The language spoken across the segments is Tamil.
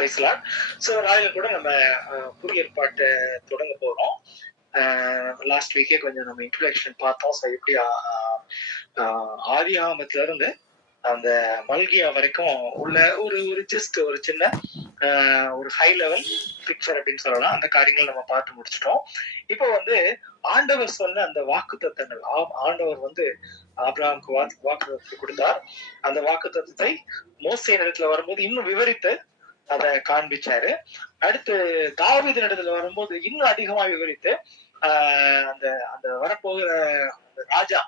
பேசலாம். ஸோ நாளையில கூட நம்ம புதிய ஏற்பாட்டை தொடங்க போறோம். லாஸ்ட் வீக்கே கொஞ்சம் நம்ம இன்ட்ரோடக்ஷன் பார்த்தோம். ஸோ எப்படி ஆதியாகமத்துல இருந்து அந்த மல்கியா வரைக்கும் உள்ள ஒரு ஒரு ஜஸ்ட் ஒரு சின்ன ஒரு ஹை லெவல் பிக்சர் அப்படின்னு சொல்லலாம். அந்த காரியங்கள் நம்ம பார்த்து முடிச்சிட்டோம். இப்போ வந்து ஆண்டவர் சொன்ன அந்த வாக்கு தத்தங்கள், ஆண்டவர் வந்து ஆபிரகாமுக்கு வாக்கு கொடுத்தார். அந்த வாக்கு தத்தத்தை மோசே இடத்துல வரும்போது இன்னும் விவரித்து அதை காண்பிச்சாரு. அடுத்து தாவீது இடத்துல வரும்போது இன்னும் அதிகமா விவரித்து அந்த அந்த வரப்போகிற ராஜா,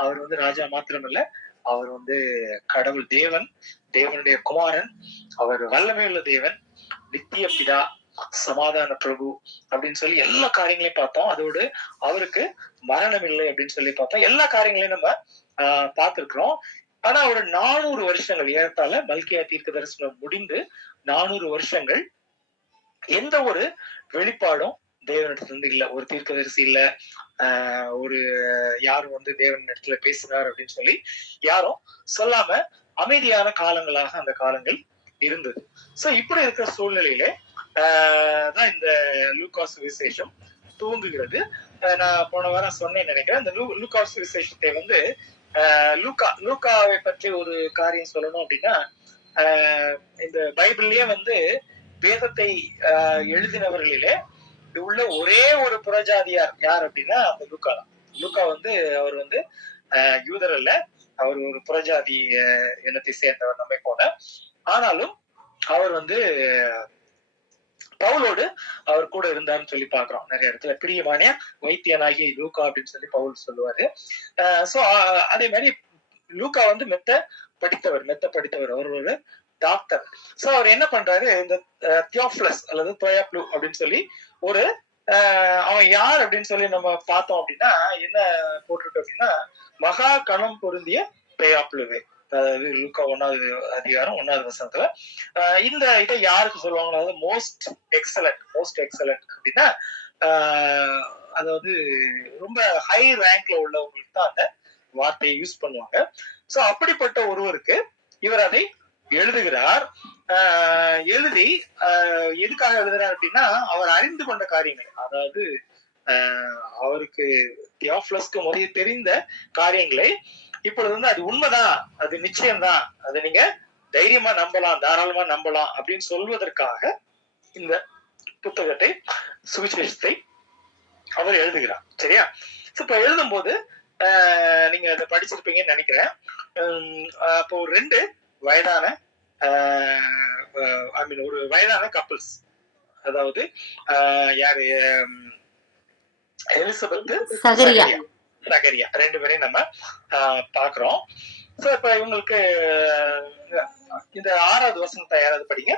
அவர் வந்து ராஜா மாத்திரமல்ல, அவர் வந்து கடவுள் தேவன், தேவனுடைய குமாரன், அவர் வல்லமையுள்ள தேவன், நித்திய பிதா, சமாதான பிரபு அப்படின்னு சொல்லி எல்லா காரியங்களையும் பார்த்தோம். அதோடு அவருக்கு மரணம் இல்லை அப்படின்னு சொல்லி பார்த்தோம். எல்லா காரியங்களையும் நம்ம பார்த்திருக்கிறோம். ஆனா ஒரு 400 வருஷங்கள் ஏறத்தாழ மல்கியா தீர்க்க தரிசனம் முடிந்து 400 வருஷங்கள் எந்த ஒரு வெளிப்பாடும் தேவனிடத்துல இருந்து இல்ல. ஒரு தீர்க்கதரிசி இல்ல, ஒரு யாரும் வந்து தேவன் இடத்துல பேசினார் அப்படின்னு சொல்லி யாரும் சொல்லாம அமைதியான காலங்களாக அந்த காலங்கள் இருந்தது. சோ இப்படி இருக்கிற சூழ்நிலையில தான் இந்த லூக்கா சுவிசேஷம் தூங்குகிறது. நான் போன வாரம் சொன்னேன்னு நினைக்கிறேன். இந்த லூக்கா சுவிசேஷத்தை வந்து லூக்காவை பற்றி ஒரு காரியம் சொல்லணும் அப்படின்னா, இந்த பைபிள்லயே வந்து வேதத்தை எழுதினவர்களிலே உள்ள ஒரே ஒரு புறஜாதியார் யார் அப்படின்னா அந்த லூக்கா தான். லூக்கா வந்து அவர் வந்து யூதர் அல்ல, அவர் ஒரு புறஜாதி இனத்தை சேர்ந்தவர் நம்மை போல. ஆனாலும் அவர் வந்து பவுலோடு அவர் கூட இருந்தாருன்னு சொல்லி பாக்குறோம் நிறைய இடத்துல. பிரியமான வைத்தியனாகிய லூக்கா அப்படின்னு சொல்லி பவுல் சொல்லுவாரு. சோ அதே மாதிரி லூக்கா வந்து மெத்த படித்தவர், அவர் ஒரு டாக்டர். சோ அவர் என்ன பண்றாரு, இந்த தியோஃபிலஸ் அல்லது தோயாப்ளு அப்படின்னு சொல்லி ஒரு அவன் யார் அப்படின்னு சொல்லி நம்ம பார்த்தோம் அப்படின்னா என்ன போட்டிருக்கு அப்படின்னா, மகா கணம் பொருந்திய பேயாப்ளுவே, அதாவது லூக்கா 1வது அதிகாரம் 1வது வசனத்துல இந்த இதை யாருக்கு சொல்லுவாங்க, அதாவது மோஸ்ட் எக்ஸலண்ட் அப்படின்னா அதாவது ரொம்ப ஹை ரேங்க்ல உள்ளவங்களுக்கு தான் அந்த வார்த்தையை யூஸ் பண்ணுவாங்க. சோ அப்படிப்பட்ட ஒருவருக்கு இவர் அதை எழுதுகிறார். எழுதி எதுக்காக எழுதுறார் அப்படின்னா, அவர் அறிந்து கொண்ட காரியங்கள், அதாவது அவருக்கு தியோஃபிலஸ்க்கு முதலிய தெரிந்த காரியங்களை இப்பொழுது வந்து அது உண்மைதான், அது நிச்சயம்தான், அதை நீங்க தைரியமா நம்பலாம், தாராளமா நம்பலாம் அப்படின்னு சொல்வதற்காக இந்த புத்தகத்தை, சுவிசேஷத்தை அவர் எழுதுகிறார். சரியா? இப்ப எழுதும் போது நீங்க அதை படிச்சிருப்பீங்கன்னு நினைக்கிறேன். அப்போ 2 வயதான ஒரு வயதான கப்பிள்ஸ், அதாவது யாரு, எலிசபெத், சகரியா 2 பேரையும் நம்ம பாக்குறோம். சோ இப்ப இவங்களுக்கு இந்த 6வது வசனத்தை யாராவது படிங்க.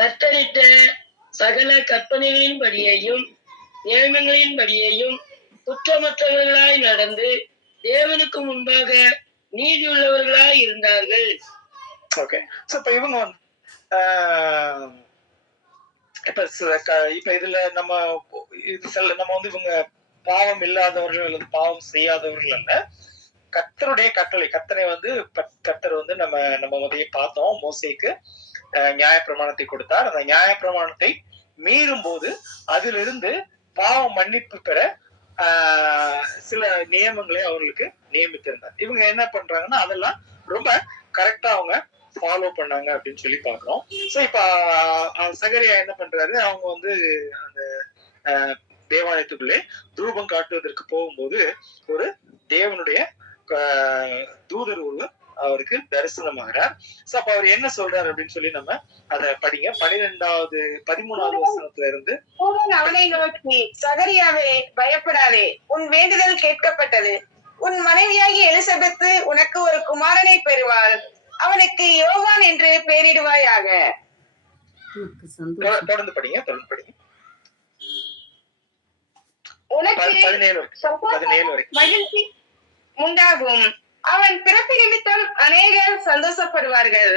கட்டளிட்ட சகல கற்பனைகளின் படியையும் நியமங்களின் படியையும் குற்றமற்றவர்களாய் நடந்து தேவனுக்கு முன்பாக நீதி உள்ளவர்களாய் இருந்தார்கள். ஓகே. சோ இப்ப இவங்க வந்து இப்ப இதுல நம்ம வந்து இவங்க பாவம் இல்லாதவர்கள் அல்லது பாவம் செய்யாதவர்கள் அல்ல. கர்த்தருடைய கட்டளை வந்து கர்த்தர் வந்து நம்ம முதலே பார்த்தோம். மோசேக்கு நியாயப்பிரமாணத்தை கொடுத்தார். அந்த நியாயப்பிரமாணத்தை மீறும் போது அதிலிருந்து பாவம் மன்னிப்பு பெற சில நியமங்களை அவர்களுக்கு நியமித்திருந்தார். இவங்க என்ன பண்றாங்கன்னா அதெல்லாம் ரொம்ப கரெக்டா அவங்க ஃபாலோ பண்ணாங்க அப்படின்னு சொல்லி பாக்குறோம். சோ இப்ப சகரியா என்ன பண்றாரு, அவங்க வந்து அந்த தேவாலயத்துக்குள்ளே தூபம் காட்டுவதற்கு போகும்போது ஒரு தேவனுடைய தூதர் ஒருவர் அவருக்கு தரிசனமாகிறார். சோ அப்ப அவர் என்ன சொல்றாரு அப்படின்னு சொல்லி நம்ம அதை படிங்க. 13வது வசனத்துல இருந்து, அவனை நோக்கி, சகரியாவே பயப்படாதே, உன் வேண்டுதல் கேட்கப்பட்டது. உன் மனைவியாகி எலிசபெத்து உனக்கு ஒரு குமாரனை பெறுவாள். அவனுக்கு யோவான் என்று பெயரிடுவாயாக. தொடர்ந்து படிங்க. உனக்கு 17 வரைக்கும் மகிழ்ச்சி உண்டாகும். அவன் பிறப்பு நிமித்தம் அநேகர் சந்தோஷப்படுவார்கள்.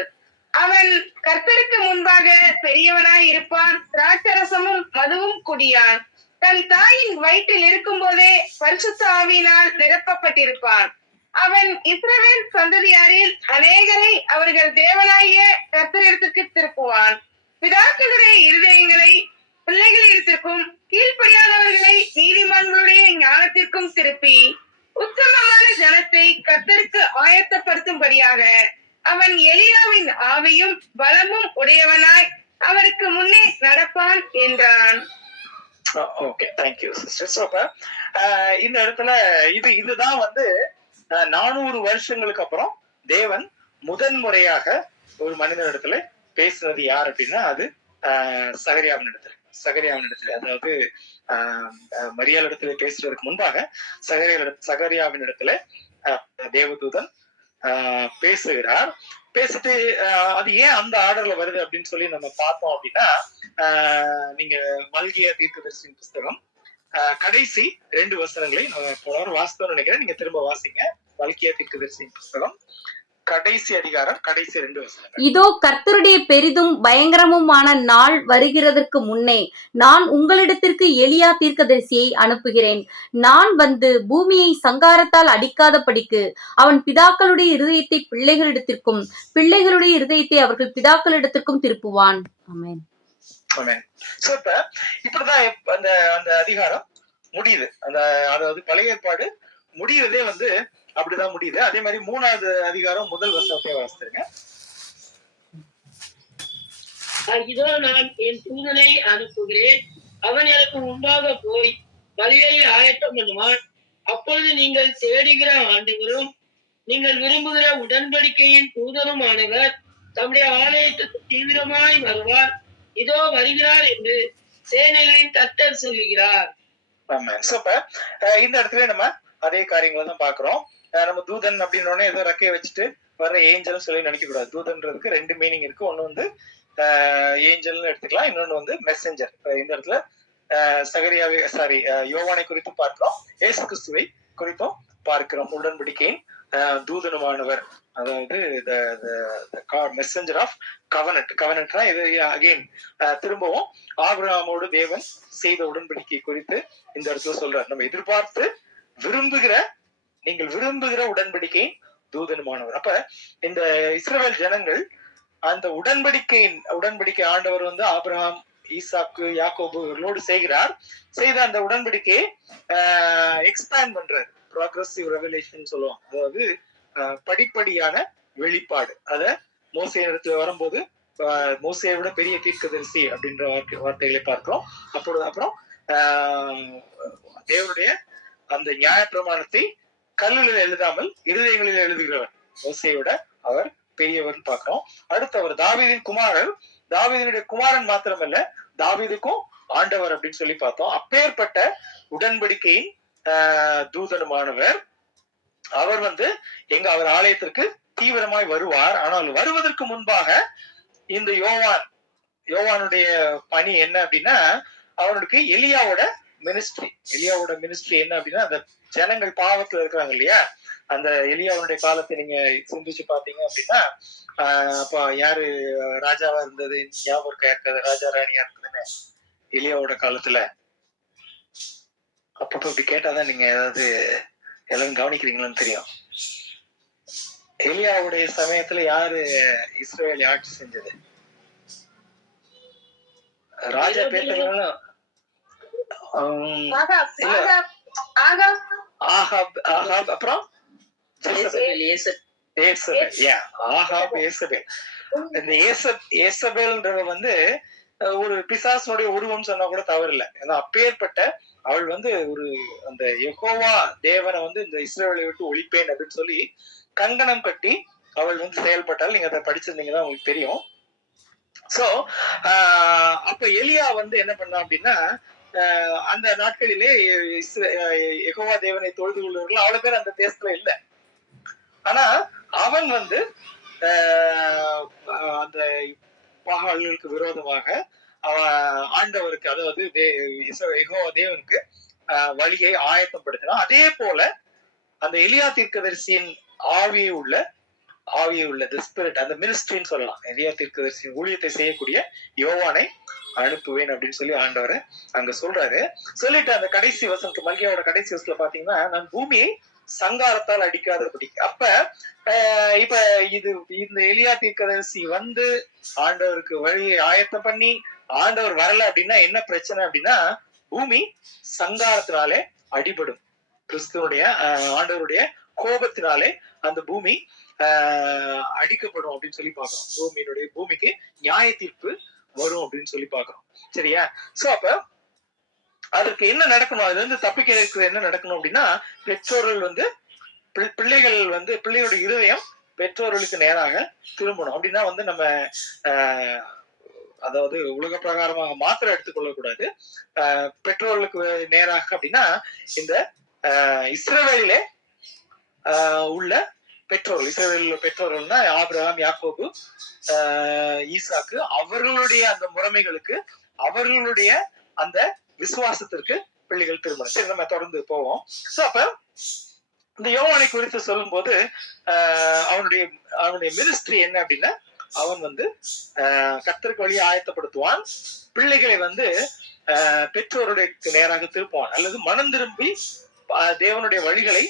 அவன் கர்த்தருக்கு முன்பாக பெரியவனாய் இருப்பான். திராட்சரசமும் மதுவும் குடியான். தன் தாயின் வயிற்றில் இருக்கும் போதே பரிசுத்த ஆவியினால் நிரப்பப்பட்டிருப்பான். அவன் இஸ்ரவேல் சந்ததியாரில் அநேகரை அவர்கள் தேவனாகிய கர்த்தரிடத்திற்கு திருப்புவான். பிதாக்களுடைய இருதயங்களை பிள்ளைகளிடத்திற்கும் கீழ்ப்படியாதவர்களை நீதிமான்களுடைய ஞானத்திற்கும் திருப்பி உத்தமமான ஜனத்தை கர்த்தருக்கு ஆயத்தப்படுத்தும்படியாக அவன் எலியாவின் ஆவியும் பலமும் உடையவனாய் அவருக்கு முன்னே நடப்பான் என்றான். Okay, thank you sister. ஸோ அப்ப இந்த இடத்துல இதுதான் வந்து 400 வருஷங்களுக்கு அப்புறம் தேவன் முதன்முறையாக ஒரு மனிதன் இடத்துல பேசுனது யார் அப்படின்னா அது சகரியாவின் இடத்துல, அதாவது மரியாள் இடத்துல பேசுறதுக்கு முன்பாக சகரியாவின் இடத்துல தேவதூதன் பேசுகிறார். பேசிட்டு அது ஏன் அந்த ஆர்டர்ல வருது அப்படின்னு சொல்லி நம்ம பார்த்தோம் அப்படின்னா, நீங்க மல்கியா தீர்க்கதரிசியின் புஸ்தகம் கடைசி 2 வசனங்களை நம்ம போன வாசித்தோம்னு நினைக்கிறேன். நீங்க திரும்ப வாசிங்க. மல்கியா தீர்க்கதரிசியின் புஸ்தகம் கடைசி அதிகாரம் கடைசி 2 வசனங்கள். இதோ கர்த்தருடைய பெரிதும் பயங்கரமுமான நாள் வருகிறதற்கு முன்னே நான் உங்களிடத்திற்கு எலியா தீர்க்கதரிசியை அனுப்புகிறேன். நான் வந்து பூமியை சங்காரத்தால் அடிக்காதபடிக்கு அவன் பிதாக்களுடைய இருதயத்தை பிள்ளைகளிடத்திற்கும் பிள்ளைகளுடைய இருதயத்தை அவர்கள் பிதாக்களிடத்திற்கும் திருப்புவான். ஆமென். ஆமென். சோ இப்படிதான் அந்த அதிகாரம் முடியுது. அதாவது பழைய ஏற்பாடு முடியறதே வந்து அப்படிதான் முடியுது. அதே மாதிரி 3வது அதிகாரம் முதல் வசனத்தை வாசித்துருங்க. இதோ நான் என் தூதனை அனுப்புகிறேன், அவன் எனக்கு முன்பாக போய் வழியை ஆயத்தம் பண்ணுவான். அப்பொழுது நீங்கள் தேடுகிற ஆண்டவரும் நீங்கள் விரும்புகிற உடன்படிக்கையின் தூதருமானவர் தம்முடைய ஆலயத்துக்கு தீவிரமாய் வருவார். இதோ வருகிறார் என்று சேனைகளின் கர்த்தர் சொல்லுகிறார். இந்த இடத்துல நம்ம அதே காரியங்களை தான் பாக்குறோம். நம்ம தூதன் அப்படின்னு ஏதோ ரெக்கையை வச்சுட்டு வர்ற ஏஞ்சல் சொல்லி நினைக்க கூடாது. தூதன்றதுக்கு 2 மீனிங் இருக்கு. ஒண்ணு வந்து ஏஞ்சல்னு எடுத்துக்கலாம், இன்னொன்னு வந்து மெசஞ்சர். இந்த இடத்துல யோவானை குறித்தும் பார்க்கிறோம், இயேசு கிறிஸ்துவை குறித்தும் பார்க்கிறோம். உடன்படிக்கையின் தூதனுமானவர், அதாவது மெசஞ்சர் ஆஃப் கவனன்ட்னா இது அகைன் திரும்பவும் ஆபிரகாமோடு தேவன் செய்த உடன்படிக்கை குறித்து இந்த இடத்துல சொல்றார். நம்ம எதிர்பார்த்து நீங்கள் விரும்புகிற உடன்படிக்கை தூதனுமானவர். அப்ப இந்த இஸ்ரவேல் ஜனங்கள் அந்த உடன்படிக்கை ஆண்டவர் வந்து ஆபிரகாம், ஈசாக்கு, யாக்கோபு இவர்களோடு செய்த அந்த உடன்படிக்கையை எக்ஸ்பேண்ட் பண்றாரு. ப்ராக்ரசிவ் ரெவலேஷன் சொல்லுவோம், அதாவது படிப்படியான வெளிப்பாடு. அத மோசே இடத்துல வரும்போது மோசையை விட பெரிய தீர்க்கதரிசி அப்படின்ற வார்த்தைகளை பார்க்கிறோம். அப்புறம் தேவனுடைய அந்த நியாய பிரமாணத்தை கல்லில் எழுதாமல் இருதயங்களில் எழுதுகிறவர் மோசையோட அவர் பெரியவர் பார்க்கிறோம். அடுத்து அவர் தாவீதினுடைய குமாரன் மாத்திரமல்ல, தாவீதுக்கும் ஆண்டவர் அப்படின்னு சொல்லி பார்த்தோம். அப்பேற்பட்ட உடன்படிக்கையின் தூதனுமானவர் அவர் வந்து அவர் ஆலயத்திற்கு தீவிரமாய் வருவார். ஆனால் வருவதற்கு முன்பாக இந்த யோவானுடைய பணி என்ன அப்படின்னா, அவனுக்கு எலியாவோட மினிஸ்ட்ரி என்ன அப்படின்னா, அந்த ஜனங்கள் பாவத்துல இருக்கிறாங்க இல்லையா, அந்த எலியாவுடைய காலத்தை நீங்க சிந்திச்சு பாத்தீங்க அப்படின்னா, அப்ப யாரு ராஜாவா இருந்தது ஞாபகம் இருக்காது, ராஜா ராணியா இருக்குதுன்னு எலியாவோட காலத்துல. அப்பப்ப இப்படி கேட்டாதான் நீங்க ஏதாவது எல்லாரும் கவனிக்கிறீங்களான்னு தெரியும். எலியாவுடைய சமயத்துல யாரு இஸ்ரேல் ஆட்சி செஞ்சது? ராஜா பேர் தெரியுங்களா? அப்புறம் வந்து ஒரு பிசாசனுடைய உருவம் சொன்னா கூட தவறு இல்லை. ஏன்னா அப்பேற்பட்ட அவள் வந்து அந்த யெகோவா தேவனை வந்து இந்த இஸ்ரவேலை விட்டு ஒழிப்பேன் அப்படின்னு சொல்லி கங்கணம் கட்டி அவள் வந்து செயல்பட்டால். நீங்க அதை படிச்சிருந்தீங்கன்னா உங்களுக்கு தெரியும். சோ அப்ப எலியா வந்து என்ன பண்ணா அப்படின்னா, அந்த நாட்களிலே யெகோவா தேவனை தொழுது கொள்வர்கள் அவ்வளவு பேர் அந்த தேசத்துல இல்லை. ஆனா அவன் வந்து அந்த பாகால்களுக்கு விரோதமாக ஆண்டவருக்கு, அதாவது யெகோவா தேவனுக்கு வழியை ஆயத்தப்படுத்தினான். அதே போல அந்த எலியா தீர்க்கதரிசியின் ஆவியை உள்ள தி ஸ்பிரிட், அந்த மினிஸ்ட்ரின்னு சொல்லலாம், எலியா தீர்க்கதரிசியின் ஊழியத்தை செய்யக்கூடிய யோவானை அனுப்புவேன் அப்படின்னு சொல்லி ஆண்டவரை அங்க சொல்றாரு. சொல்லிட்டு அந்த கடைசி வசனத்துக்கு மல்கியாவோட கடைசி வசனத்துல பாத்தீங்கன்னா, நான் பூமியை சங்காரத்தால் அடிக்காதபடி. அப்ப இப்ப இது இந்த எலியா தீர்க்கதரிசி வந்து ஆண்டவருக்கு வழியை ஆயத்தம் பண்ணி ஆண்டவர் வரல அப்படின்னா என்ன பிரச்சனை அப்படின்னா பூமி சங்காரத்தினாலே அடிபடும். கிறிஸ்துவனுடைய ஆண்டவருடைய கோபத்தினாலே அந்த பூமி அடிக்கப்படும் அப்படின்னு சொல்லி பாக்குறோம். பூமிக்கு நியாய தீர்ப்பு வரும் அப்படின்னு சொல்லி பாக்குறோம். சரியா? சோ அப்ப அதற்கு என்ன நடக்கணும், அதுல இருந்து தப்பிக்க என்ன நடக்கணும் அப்படின்னா பெற்றோர்கள் வந்து பிள்ளைகளுடைய இருதயம் பெற்றோர்களுக்கு நேராக திரும்பணும். அப்படின்னா வந்து நம்ம அதாவது உலக பிரகாரமாக மாத்திரம் எடுத்துக்கொள்ள கூடாது. பெற்றோர்களுக்கு நேராக அப்படின்னா இந்த இஸ்ரவேலிலே உள்ள பெற்றோர்கள்னா ஆபிரகாம், யாக்கோபு, ஈசாக்கு, அவர்களுடைய அந்த முறைமைகளுக்கு அவர்களுடைய அந்த விசுவாசத்திற்கு பிள்ளைகள் திரும்பணும். சரி, நம்ம தொடர்ந்து போவோம். சோ அப்ப இந்த யோவானை குறித்து சொல்லும் போது அவனுடைய மினிஸ்ட்ரி என்ன அப்படின்னா அவன் வந்து கர்த்தருக்கு வழியை ஆயத்தப்படுத்துவான், பிள்ளைகளை வந்து பெற்றோருடைய நேராக திருப்புவான் அல்லது மனம் திரும்பி தேவனுடைய வழிகளை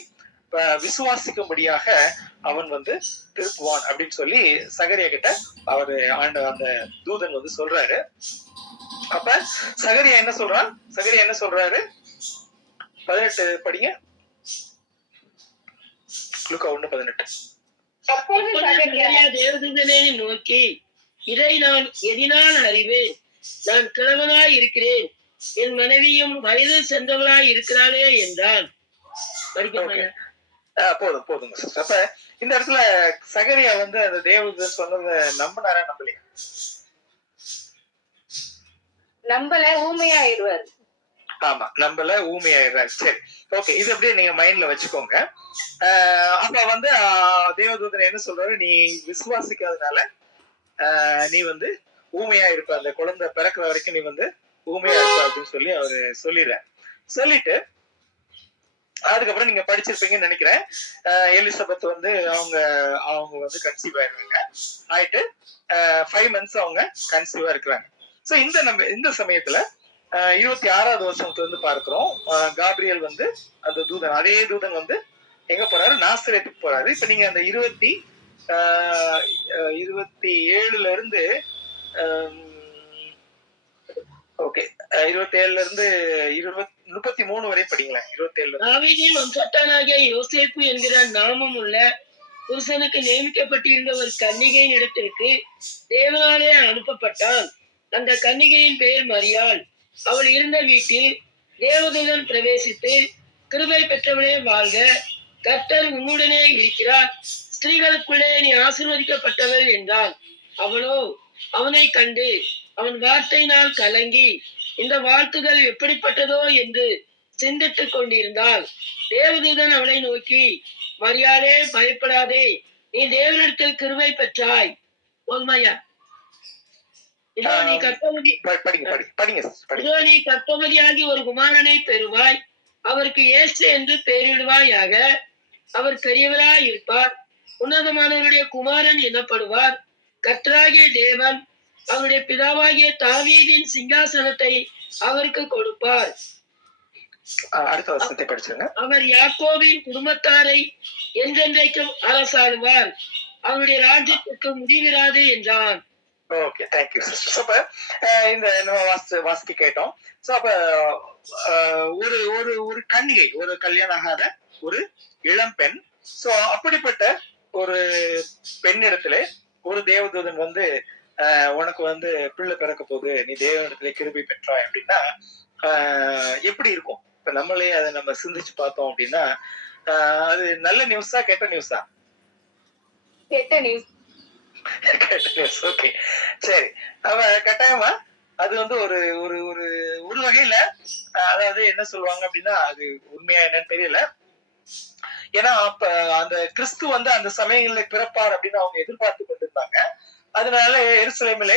விசுவாசிக்கும்படியாக அவன் வந்து திருப்புவான் அப்படின்னு சொல்லி சகரியா கிட்ட அவரு அந்த தூதன் வந்து சொல்றாரு. அப்ப சகரியா என்ன சொல்றாரு? 18 படிங்க. லூக்கா 1:18. தேவதூதனை நோக்கி, இதை நான் எதினால் அறிவேன்? நான் கிழவனாய் இருக்கிறேன், என் மனைவியும் வயது சென்றவளாய் இருக்கிறாளே என்றான். போதும். அப்ப இந்த இடத்துல சகரியா வந்து அந்த தேவதூதன் சொன்னதை நம்பினாரா நம்பலையா? நம்பல, ஊமையாயிருவார். ஆமா, நம்பல, ஊமையாயிடுறாரு. சரி, ஓகே, இது அப்படியே நீங்க மைண்ட்ல வச்சுக்கோங்க. அப்ப வந்து தேவதூதன் என்ன சொல்றாரு, நீ விசுவாசிக்காதனால நீ வந்து ஊமையா இருப்ப, அந்த குழந்தை பிறக்கிற வரைக்கும் நீ வந்து ஊமையா இருப்ப அப்படின்னு சொல்லி அவரு சொல்லிட்டு அதுக்கப்புறம் நீங்க படிச்சிருப்பீங்கன்னு நினைக்கிறேன். எலிசபெத் வந்து அவங்க வந்து கன்சீவ் ஆயிட்டு 5 months அவங்க கன்சீவா இருக்கிறாங்க. சோ இந்த சமயத்துல 26வது வருஷத்துல இருந்து பார்க்கிறோம், காப்ரியல் வந்து அந்த தூதன், அதே தூதன் வந்து எங்க போறாரு? நாசரேத்துக்கு போறாரு. இப்ப நீங்க அந்த 27ல இருந்து 27ல இருந்து 33 வரை படிங்களேன். 27 வம்சத்தானாகிய யோசேப்பு என்கிற நாமம் உள்ள புருஷனுக்கு நியமிக்கப்பட்டிருந்த ஒரு கன்னிகையின் இடத்திற்கு தேவனாலே அனுப்பப்பட்டான். அந்த கன்னிகையின் பெயர் மரியாள். அவள் இருந்த வீட்டில் தேவதூதன் பிரவேசித்து, கிருபை பெற்றவளே வாழ்க, கர்த்தர் உன்னுடனே இருக்கிறார், ஸ்திரீகளுக்குள்ளே நீ ஆசீர்வதிக்கப்பட்டவள் என்றான். அவளோ அவனை கண்டு அவன் வார்த்தையினால் கலங்கி இந்த வாழ்த்துகள் எப்படிப்பட்டதோ என்று சிந்தித்துக் கொண்டிருந்தாள். தேவதூதன் அவளை நோக்கி, மரியாளே, பயப்படாதே, நீ தேவனிடத்தில் கிருபை பெற்றாய். ஓல்மையா, இதோ நீ கர்ப்பவதியாகி ஒரு குமாரனை பெறுவாய், அவருக்கு இயேசு என்று பெயரிடுவாயாக. அவர் பெரியவராய் இருப்பார், உன்னதமானவருடைய குமாரன் எனப்படுவார். கர்த்தராகிய தேவன் அவருடைய பிதாவாகிய தாவீதின் சிங்காசனத்தை அவருக்கு கொடுப்பார். அடுத்த வசனத்தை படிச்சுங்க. அவர் யாக்கோபின் குடும்பத்தாரை என்றென்றைக்கும் அரசாளுவார், அவருடைய ராஜ்யத்துக்கு முடிவிராது என்றான். Okay, thank you sister. அப்ப இந்த நம்ம வாசிக்க கேட்டோம். சோ அப்ப ஒரு கன்னிகை, ஒரு கல்யாணம் ஆகாத ஒரு இளம் பெண், சோ அப்படிப்பட்ட ஒரு பெண்ணிடத்துல ஒரு தேவதூதன் வந்து உனக்கு வந்து பிள்ளை பிறக்க போகுது, நீ தேவனிடத்துல கிருபை பெற்றாய் அப்படின்னா எப்படி இருக்கும்? இப்ப நம்மளே அதை நம்ம சிந்திச்சு பார்த்தோம் அப்படின்னா அது நல்ல நியூஸா கெட்ட நியூஸா? கெட்ட நியூஸ். ஓகே, சரி. அவ கட்டாயமா அது வந்து ஒரு ஒரு ஒரு ஒரு வகையில அதாவது என்ன சொல்லுவாங்க அப்படின்னா, அது உண்மையா என்னன்னு தெரியல. ஏன்னா அப்ப அந்த கிறிஸ்து வந்து அந்த சமயங்கள்ல பிறப்பார் அப்படின்னு அவங்க எதிர்பார்த்து கொண்டிருந்தாங்க. அதனால எருசலேமில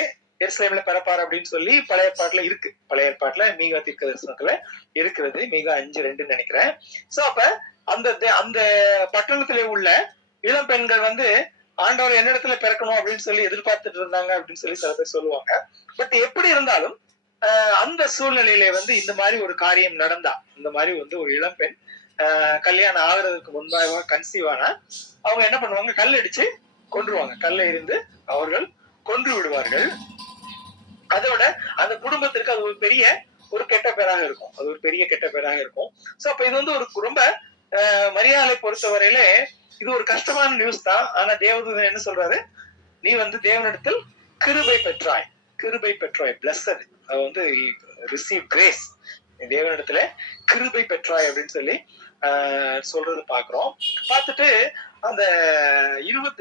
பிறப்பார் அப்படின்னு சொல்லி பழைய ஏற்பாட்டுல இருக்கு. பழைய ஏற்பாட்டுல மீகா தீர்க்க தரிசனத்துல இருக்கிறது, மீகா 5:2 நினைக்கிறேன். சோ அப்ப அந்த பட்டணத்திலே உள்ள இளம் பெண்கள் வந்து ஆண்டவர் என்னிடத்துல பிறக்கணும் அப்படின்னு சொல்லி எதிர்பார்த்துட்டு இருந்தாங்க அப்படின்னு சொல்லி சில பேர் சொல்லுவாங்க. பட் எப்படி இருந்தாலும் அந்த சூழ்நிலையில வந்து இந்த மாதிரி ஒரு காரியம் நடந்தா, இந்த மாதிரி வந்து ஒரு இளம்பெண் கல்யாணம் ஆகுறதுக்கு முன்பாக கன்சீவ் ஆனா அவங்க என்ன பண்ணுவாங்க, கல் அடிச்சு கொன்றுவாங்க. கல்ல இருந்து அவர்கள் கொன்று விடுவார்கள். அதோட அந்த குடும்பத்திற்கு அது ஒரு பெரிய ஒரு கெட்ட பேராக இருக்கும். அது ஒரு பெரிய கெட்ட பேராக இருக்கும். சோ அப்ப இது வந்து ஒரு ரொம்ப மரியாதை பொறுத்தவரையில இது ஒரு கஷ்டமான நியூஸ் தான். ஆனா தேவதூதன் என்ன சொல்றாரு, நீ வந்து தேவனிடத்தில் கிருபை பெற்றாய், கிருபை பெற்றாய், பிளஸட். அது வந்து ரிசீவ் கிரேஸ், தேவனிடத்துல கிருபை பெற்றாய் அப்படின்னு சொல்லி சொல்றது பாக்குறோம். பார்த்துட்டு அந்த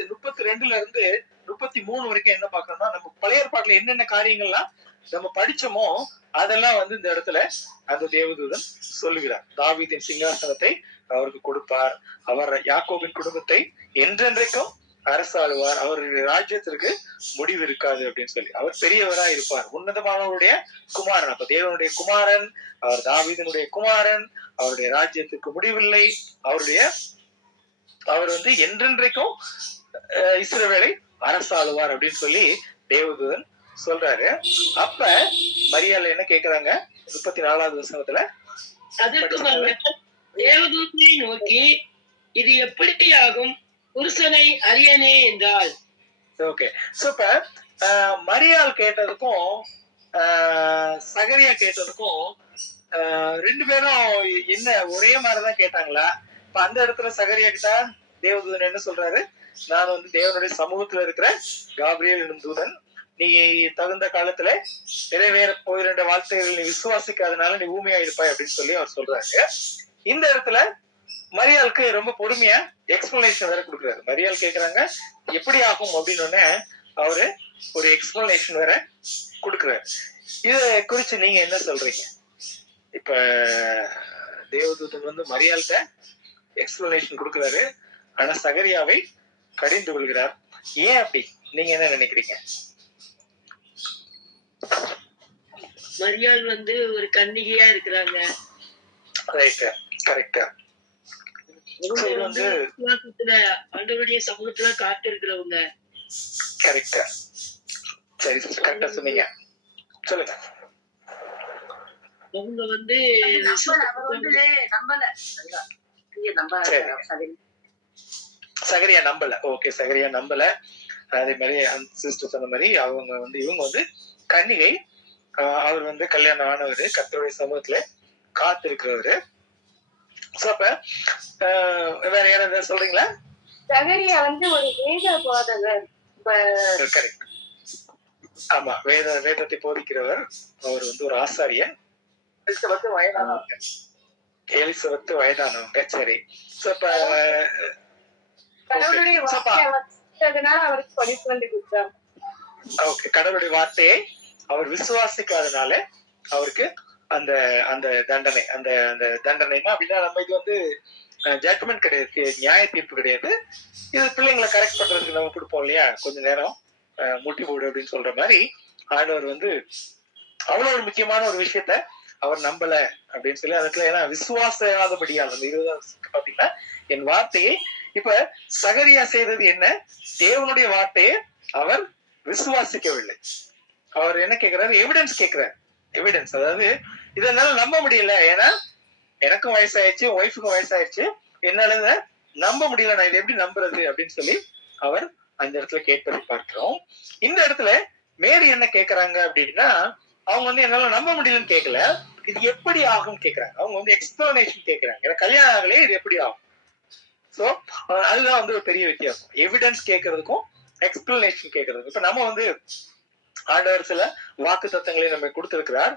32ல இருந்து 33 வரைக்கும் என்ன பாக்குறோம்னா, நம்ம பழைய ஏற்பாட்டுல என்னென்ன காரியங்கள்லாம் நம்ம படிச்சோமோ அதெல்லாம் வந்து இந்த இடத்துல அந்த தேவதூதன் சொல்லுகிறார். தாவீதின் சிங்காசனத்தை அவருக்கு கொடுப்பார், அவர் யாக்கோபின் குடும்பத்தை என்றென்றைக்கும் அரசாளுவார், அவருடைய ராஜ்யத்திற்கு முடிவு இருக்காது அப்படின்னு சொல்லி, அவர் பெரியவரா இருப்பார், உன்னதமானவருடைய குமாரன். அப்ப தேவனுடைய குமாரன், அவர் தாவீதினுடைய குமாரன், அவருடைய ராஜ்யத்துக்கு முடிவில்லை, அவர் வந்து என்றென்றைக்கும் இஸ்ரவேலை அரசாளுவார் அப்படின்னு சொல்லி தேவதூதன் சொல்றாரு. அப்ப மரியாள் என்ன கேக்குறாங்க 34வது வசனத்துல, அதற்கு தேவதூதனை நோக்கி, இது எப்படி ஆகும், புருஷனை அறியனே என்றாள். ஓகே. சோ இப்ப மரியாள் கேட்டதுக்கும் சகரியா கேட்டதுக்கும் ரெண்டு பேரும் என்ன ஒரே மாதிரிதான் கேட்டாங்களா? இப்ப அந்த இடத்துல சகரியா கிட்ட தேவதூதன் என்ன சொல்றாரு, நான் வந்து தேவனுடைய சமூகத்துல இருக்கிற காபிரியல் என்னும் தூதன், நீ தகுந்த காலத்துல நிறைவேற போயிரண்ட வார்த்தைகள் நீ விசுவாசிக்காதனால நீ ஊமையா இருப்பாய் அப்படின்னு சொல்லி அவர் சொல்றாரு. இந்த இடத்துல மரியாளுக்கு ரொம்ப பொறுமையா எக்ஸ்பிளனேஷன் வேற கொடுக்குறாரு. மரியாள் கேக்குறாங்க எப்படி ஆகும் அப்படின்னு அவரு ஒரு எக்ஸ்பிளனேஷன் வேற கொடுக்குறாரு. இத குறிச்சு நீங்க என்ன சொல்றீங்க? இப்ப தேவதூதன் வந்து மரியாள்கிட்ட எக்ஸ்பிளனேஷன் கொடுக்குறாரு, ஆனா சகரியாவை கடிந்து கொள்கிறார். ஏன் அப்படி? நீங்க என்ன நினைக்கிறீங்க? மரியாள் வந்து ஒரு கன்னிகையா இருக்கிறாங்க. ஆண்டவருடைய சமூகத்துல காத்து இருக்கிறவங்க. சொன்னீங்க, சொல்லுங்க. அவங்க வந்து சகரியா நம்பல. ஓகே, சகரியா நம்பல. அதே மாதிரி சிஸ்டர் சொன்ன மாதிரி அவங்க வந்து இவங்க வந்து கன்னிகை, அவர் வந்து கல்யாணம் ஆனவரு, கர்த்தருடைய சமூகத்துல காத்து இருக்கிறவரு. அப்ப வேற யாராவது சொல்றீங்களா? சகரியா வந்து ஒரு வேத போதகர். கரெக்ட். ஆமா, வேதத்தை போதிக்கிறவர். அவர் வந்து ஒரு ஆசாரியன். எலிசபெத் வயதானவங்க. சரி. கடவுளுடைய அவருக்கு படிப்பு வந்து கொடுத்தார். ஓகே, கடவுளுடைய வார்த்தையை அவர் விசுவாசிக்காதனால அவருக்கு அந்த அந்த தண்டனை, அந்த அந்த தண்டனைனா அப்படின்னா நம்ம இது வந்து ஜட்மெண்ட் கிடையாது, நியாய தீர்ப்பு கிடையாது. இது பிள்ளைங்களை கரெக்ட் பண்றதுக்கு நம்ம கொடுப்போம் இல்லையா, கொஞ்ச நேரம் முட்டி போடு அப்படின்னு சொல்ற மாதிரி ஆண்டவர் வந்து அவ்வளவு ஒரு முக்கியமான ஒரு விஷயத்த அவர் நம்பல அப்படின்னு சொல்லி அதுக்குள்ள, ஏன்னா விசுவாசாதபடியால் அந்த 20வது பாத்தீங்கன்னா என் வார்த்தையை, இப்ப சகரியா செய்தது என்ன, தேவனுடைய வார்த்தையை அவர் விசுவாசிக்கவில்லை. அவர் என்ன கேட்கிறாரு, எவிடன்ஸ் கேட்கிறார். எவிடன்ஸ், அதாவது இதனால நம்ப முடியல, ஏன்னா எனக்கும் வயசாயிடுச்சு, ஒய்ஃபுக்கும் வயசாயிடுச்சு, என்னால நம்ப முடியல, நான் இதை எப்படி நம்புறது அப்படின்னு சொல்லி அவர் அந்த இடத்துல கேட்பதை பார்க்கிறோம். இந்த இடத்துல மேரி என்ன கேட்கறாங்க அப்படின்னா, அவங்க வந்து என்னால நம்ப முடியலன்னு கேட்கல, இது எப்படி ஆகும் கேட்கறாங்க. அவங்க வந்து எக்ஸ்பிளனேஷன் கேட்கறாங்க, எனக்கு கல்யாணம் ஆகலையே, இது எப்படி ஆகும். சோ அதுதான் வந்து ஒரு பெரிய வித்தியாசம், எவிடன்ஸ் கேட்கறதுக்கும் எக்ஸ்பிளனேஷன் கேட்கறதுக்கும். இப்ப நம்ம வந்து ஆண்டவர் சில வாக்கு தத்தங்களை நம்ம கொடுத்திருக்கிறார்,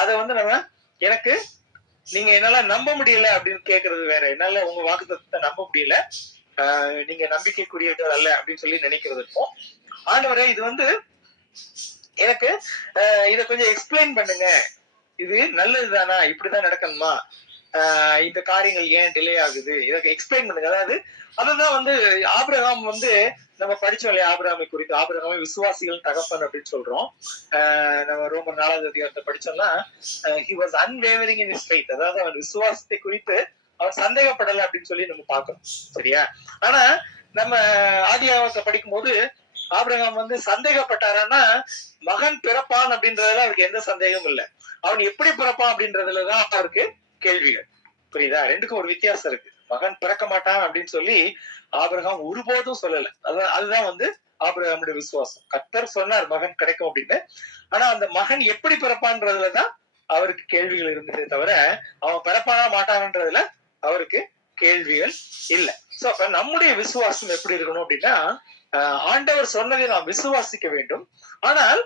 அதை வந்து நம்ம எனக்கு நீங்க என்னால நம்ப முடியல அப்படின்னு கேட்கறது வேற, என்னால உங்க வாக்கு தத்தத்தை நம்ப முடியல, நீங்க நம்பிக்கைக்குரியவர்கள் அல்ல அப்படின்னு சொல்லி நினைக்கிறது இருக்கும். ஆண்டவரே இது வந்து எனக்கு இத கொஞ்சம் எக்ஸ்பிளைன் பண்ணுங்க, இது நல்லதுதானா, இப்படிதான் நடக்கணுமா, இந்த காரியங்கள் ஏன் டிலே ஆகுது, இதற்கு எக்ஸ்பிளைன் பண்ணுங்க. அதாவது அதுதான் வந்து ஆபிரகாம் வந்து நம்ம படிச்சோம் இல்லையா, ஆபிரகாமை குறித்து, ஆபிரகாமை விசுவாசிகள் தகப்பன் அப்படின்னு சொல்றோம். நம்ம ரோமர் 4வது அதிகாரத்தை படிச்சோம்னா he was unwavering in his faith, அதாவது அவன் விசுவாசத்தை குறித்து அவன் சந்தேகப்படலை அப்படின்னு சொல்லி நம்ம பார்க்கணும், சரியா? ஆனா நம்ம ஆதியாகமத்தை படிக்கும் போது ஆபிரகாம் வந்து சந்தேகப்பட்டாரான்னா, மகன் பிறப்பான் அப்படின்றதுல அவருக்கு எந்த சந்தேகமும் இல்லை, அவன் எப்படி பிறப்பான் அப்படின்றதுலதான் அவருக்கு கேள்விகள். புரியுதா? ரெண்டுக்கும் ஒரு வித்தியாசம் இருக்கு. மகன் பிறக்க மாட்டான் அப்படின்னு சொல்லி ஆபிரகாம் ஒருபோதும் சொல்லல. அதுதான் வந்து ஆபிரகாமுடைய விசுவாசம். கர்த்தர் சொன்னார் மகன் கிடைக்கும் அப்படின்னு. ஆனா அந்த மகன் எப்படி பிறப்பான்றதுலதான் அவருக்கு கேள்விகள் இருந்ததே தவிர அவன் பிறப்பானா மாட்டான்றதுல அவருக்கு கேள்விகள் இல்ல. சோ அப்ப நம்முடைய விசுவாசம் எப்படி இருக்கணும் அப்படின்னா, ஆண்டவர் சொன்னதை நாம் விசுவாசிக்க வேண்டும். ஆனால்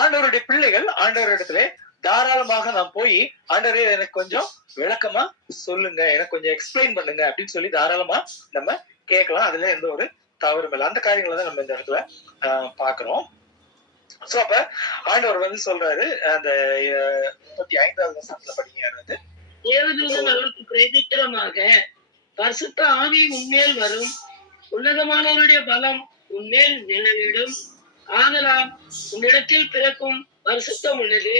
ஆண்டவருடைய பிள்ளைகள் ஆண்டவரிடத்திலே தாராளமாக நாம் போய் ஆண்டவரே எனக்கு கொஞ்சம் விளக்கமா சொல்லுங்க, எனக்கு கொஞ்சம் எக்ஸ்பிளைன் பண்ணுங்க அப்படின்னு சொல்லி தாராளமா நம்ம கேட்கலாம். அதுல எந்த ஒரு தவறும் இல்லை. அந்த காரியங்களை தான் நம்ம இந்த இடத்துல பாக்குறோம். சோ அப்ப ஆண்டவர் வந்து சொல்றாரு, அந்த 35வது வசனத்துல படிக்கிறது, தேவதூதன் அவருக்கு பிரதித்திரமாக, பரிசுத்த ஆவி உன்மேல் வரும், உன்னதமானவருடைய பலம் உன்மேல் நிலவிடும், ஆதலால் உன்னிடத்தில் பிறக்கும் பரிசுத்தம் உள்ளது,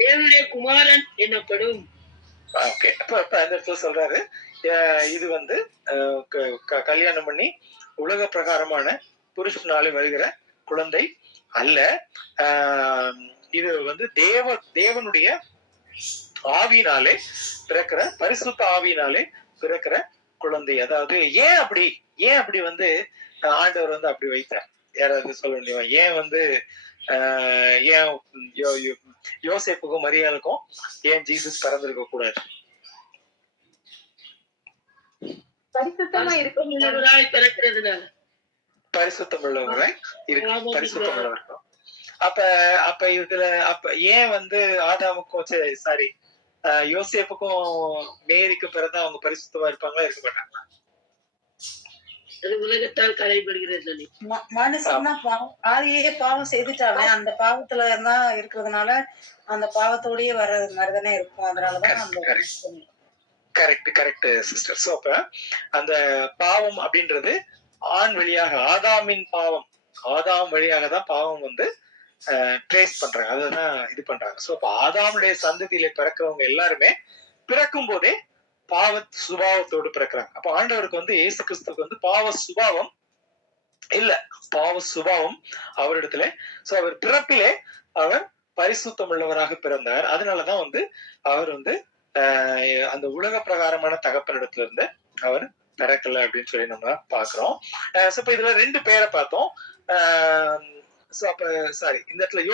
தேவனுடைய குமாரன் எனப்படும். ஓகே. அப்ப அந்த இடத்துல சொல்றாரு, இது வந்து கல்யாணம் பண்ணி உலக பிரகாரமான புருஷனாலே வருகிற குழந்தை அல்ல. இது வந்து தேவனுடைய ஆவியினாலே பிறக்கிற, பரிசுத்த ஆவியினாலே பிறக்கிற குழந்தை. அதாவது ஏன் அப்படி வந்து ஆண்டவர் வந்து அப்படி வைத்தார்? யாராவது சொல்ல முடியுமா? ஏன் வந்து ஏன் யோசேப்புக்கும் மரியாளுக்கும் ஏன் ஜீசஸ் பிறந்திருக்க கூடாது? பரிசுத்தமா இருக்கும் பிறக்கிறதுனால, பரிசுத்தம் உள்ளவரை பரிசுத்தம் உள்ளவர்கள். அப்ப இதுல ஏன் வந்து ஆதாமுக்கும் சாரி யோசேப்புக்கும் மேரிக்கும் பிறந்தா அவங்க பரிசுத்தமா இருப்பாங்களா, இருக்க மாட்டாங்களா? அது உலகத்தால் கலைப்படுகிறது. மனுஷன் தான் பாவம், ஆதியே பாவம் செய்துட்டாங்க. அந்த பாவத்துல தான் இருக்கிறதுனால அந்த பாவத்தோடயே வர்றது மாதிரிதானே இருக்கும். அதனாலதான் அந்த கரெக்ட் சிஸ்டர். சோ அப்ப அந்த பாவம் அப்படின்றது ஆண் வழியாக, ஆதாம் வழியாக தான் பாவம் வந்து ட்ரேஸ் பண்றாங்க, அதுதான் இது பண்றாங்க. சோ அப்ப ஆதாமுடைய சந்ததியில பிறக்கிறவங்க எல்லாருமே பிறக்கும் போதே பாவ சுபாவத்தோடு பிறக்கிறாங்க. அப்ப ஆண்டவருக்கு வந்து இயேசு கிறிஸ்துக்கு வந்து பாவ சுபாவம் இல்ல, பாவ சுபாவம் அவரிடத்துல. சோ அவர் பிறப்பிலே அவர் பரிசுத்தம் உள்ளவராக பிறந்தார். அதனாலதான் வந்து அவர் வந்து அந்த உலக பிரகாரமான தகப்பனிடத்துல இருந்து அவர் பிறக்கல அப்படின்னு சொல்லி நம்ம பாக்குறோம். சோ இப்ப இதுல 2 பேரை பார்த்தோம். சோ அப்ப சாரி, இந்த இடத்துல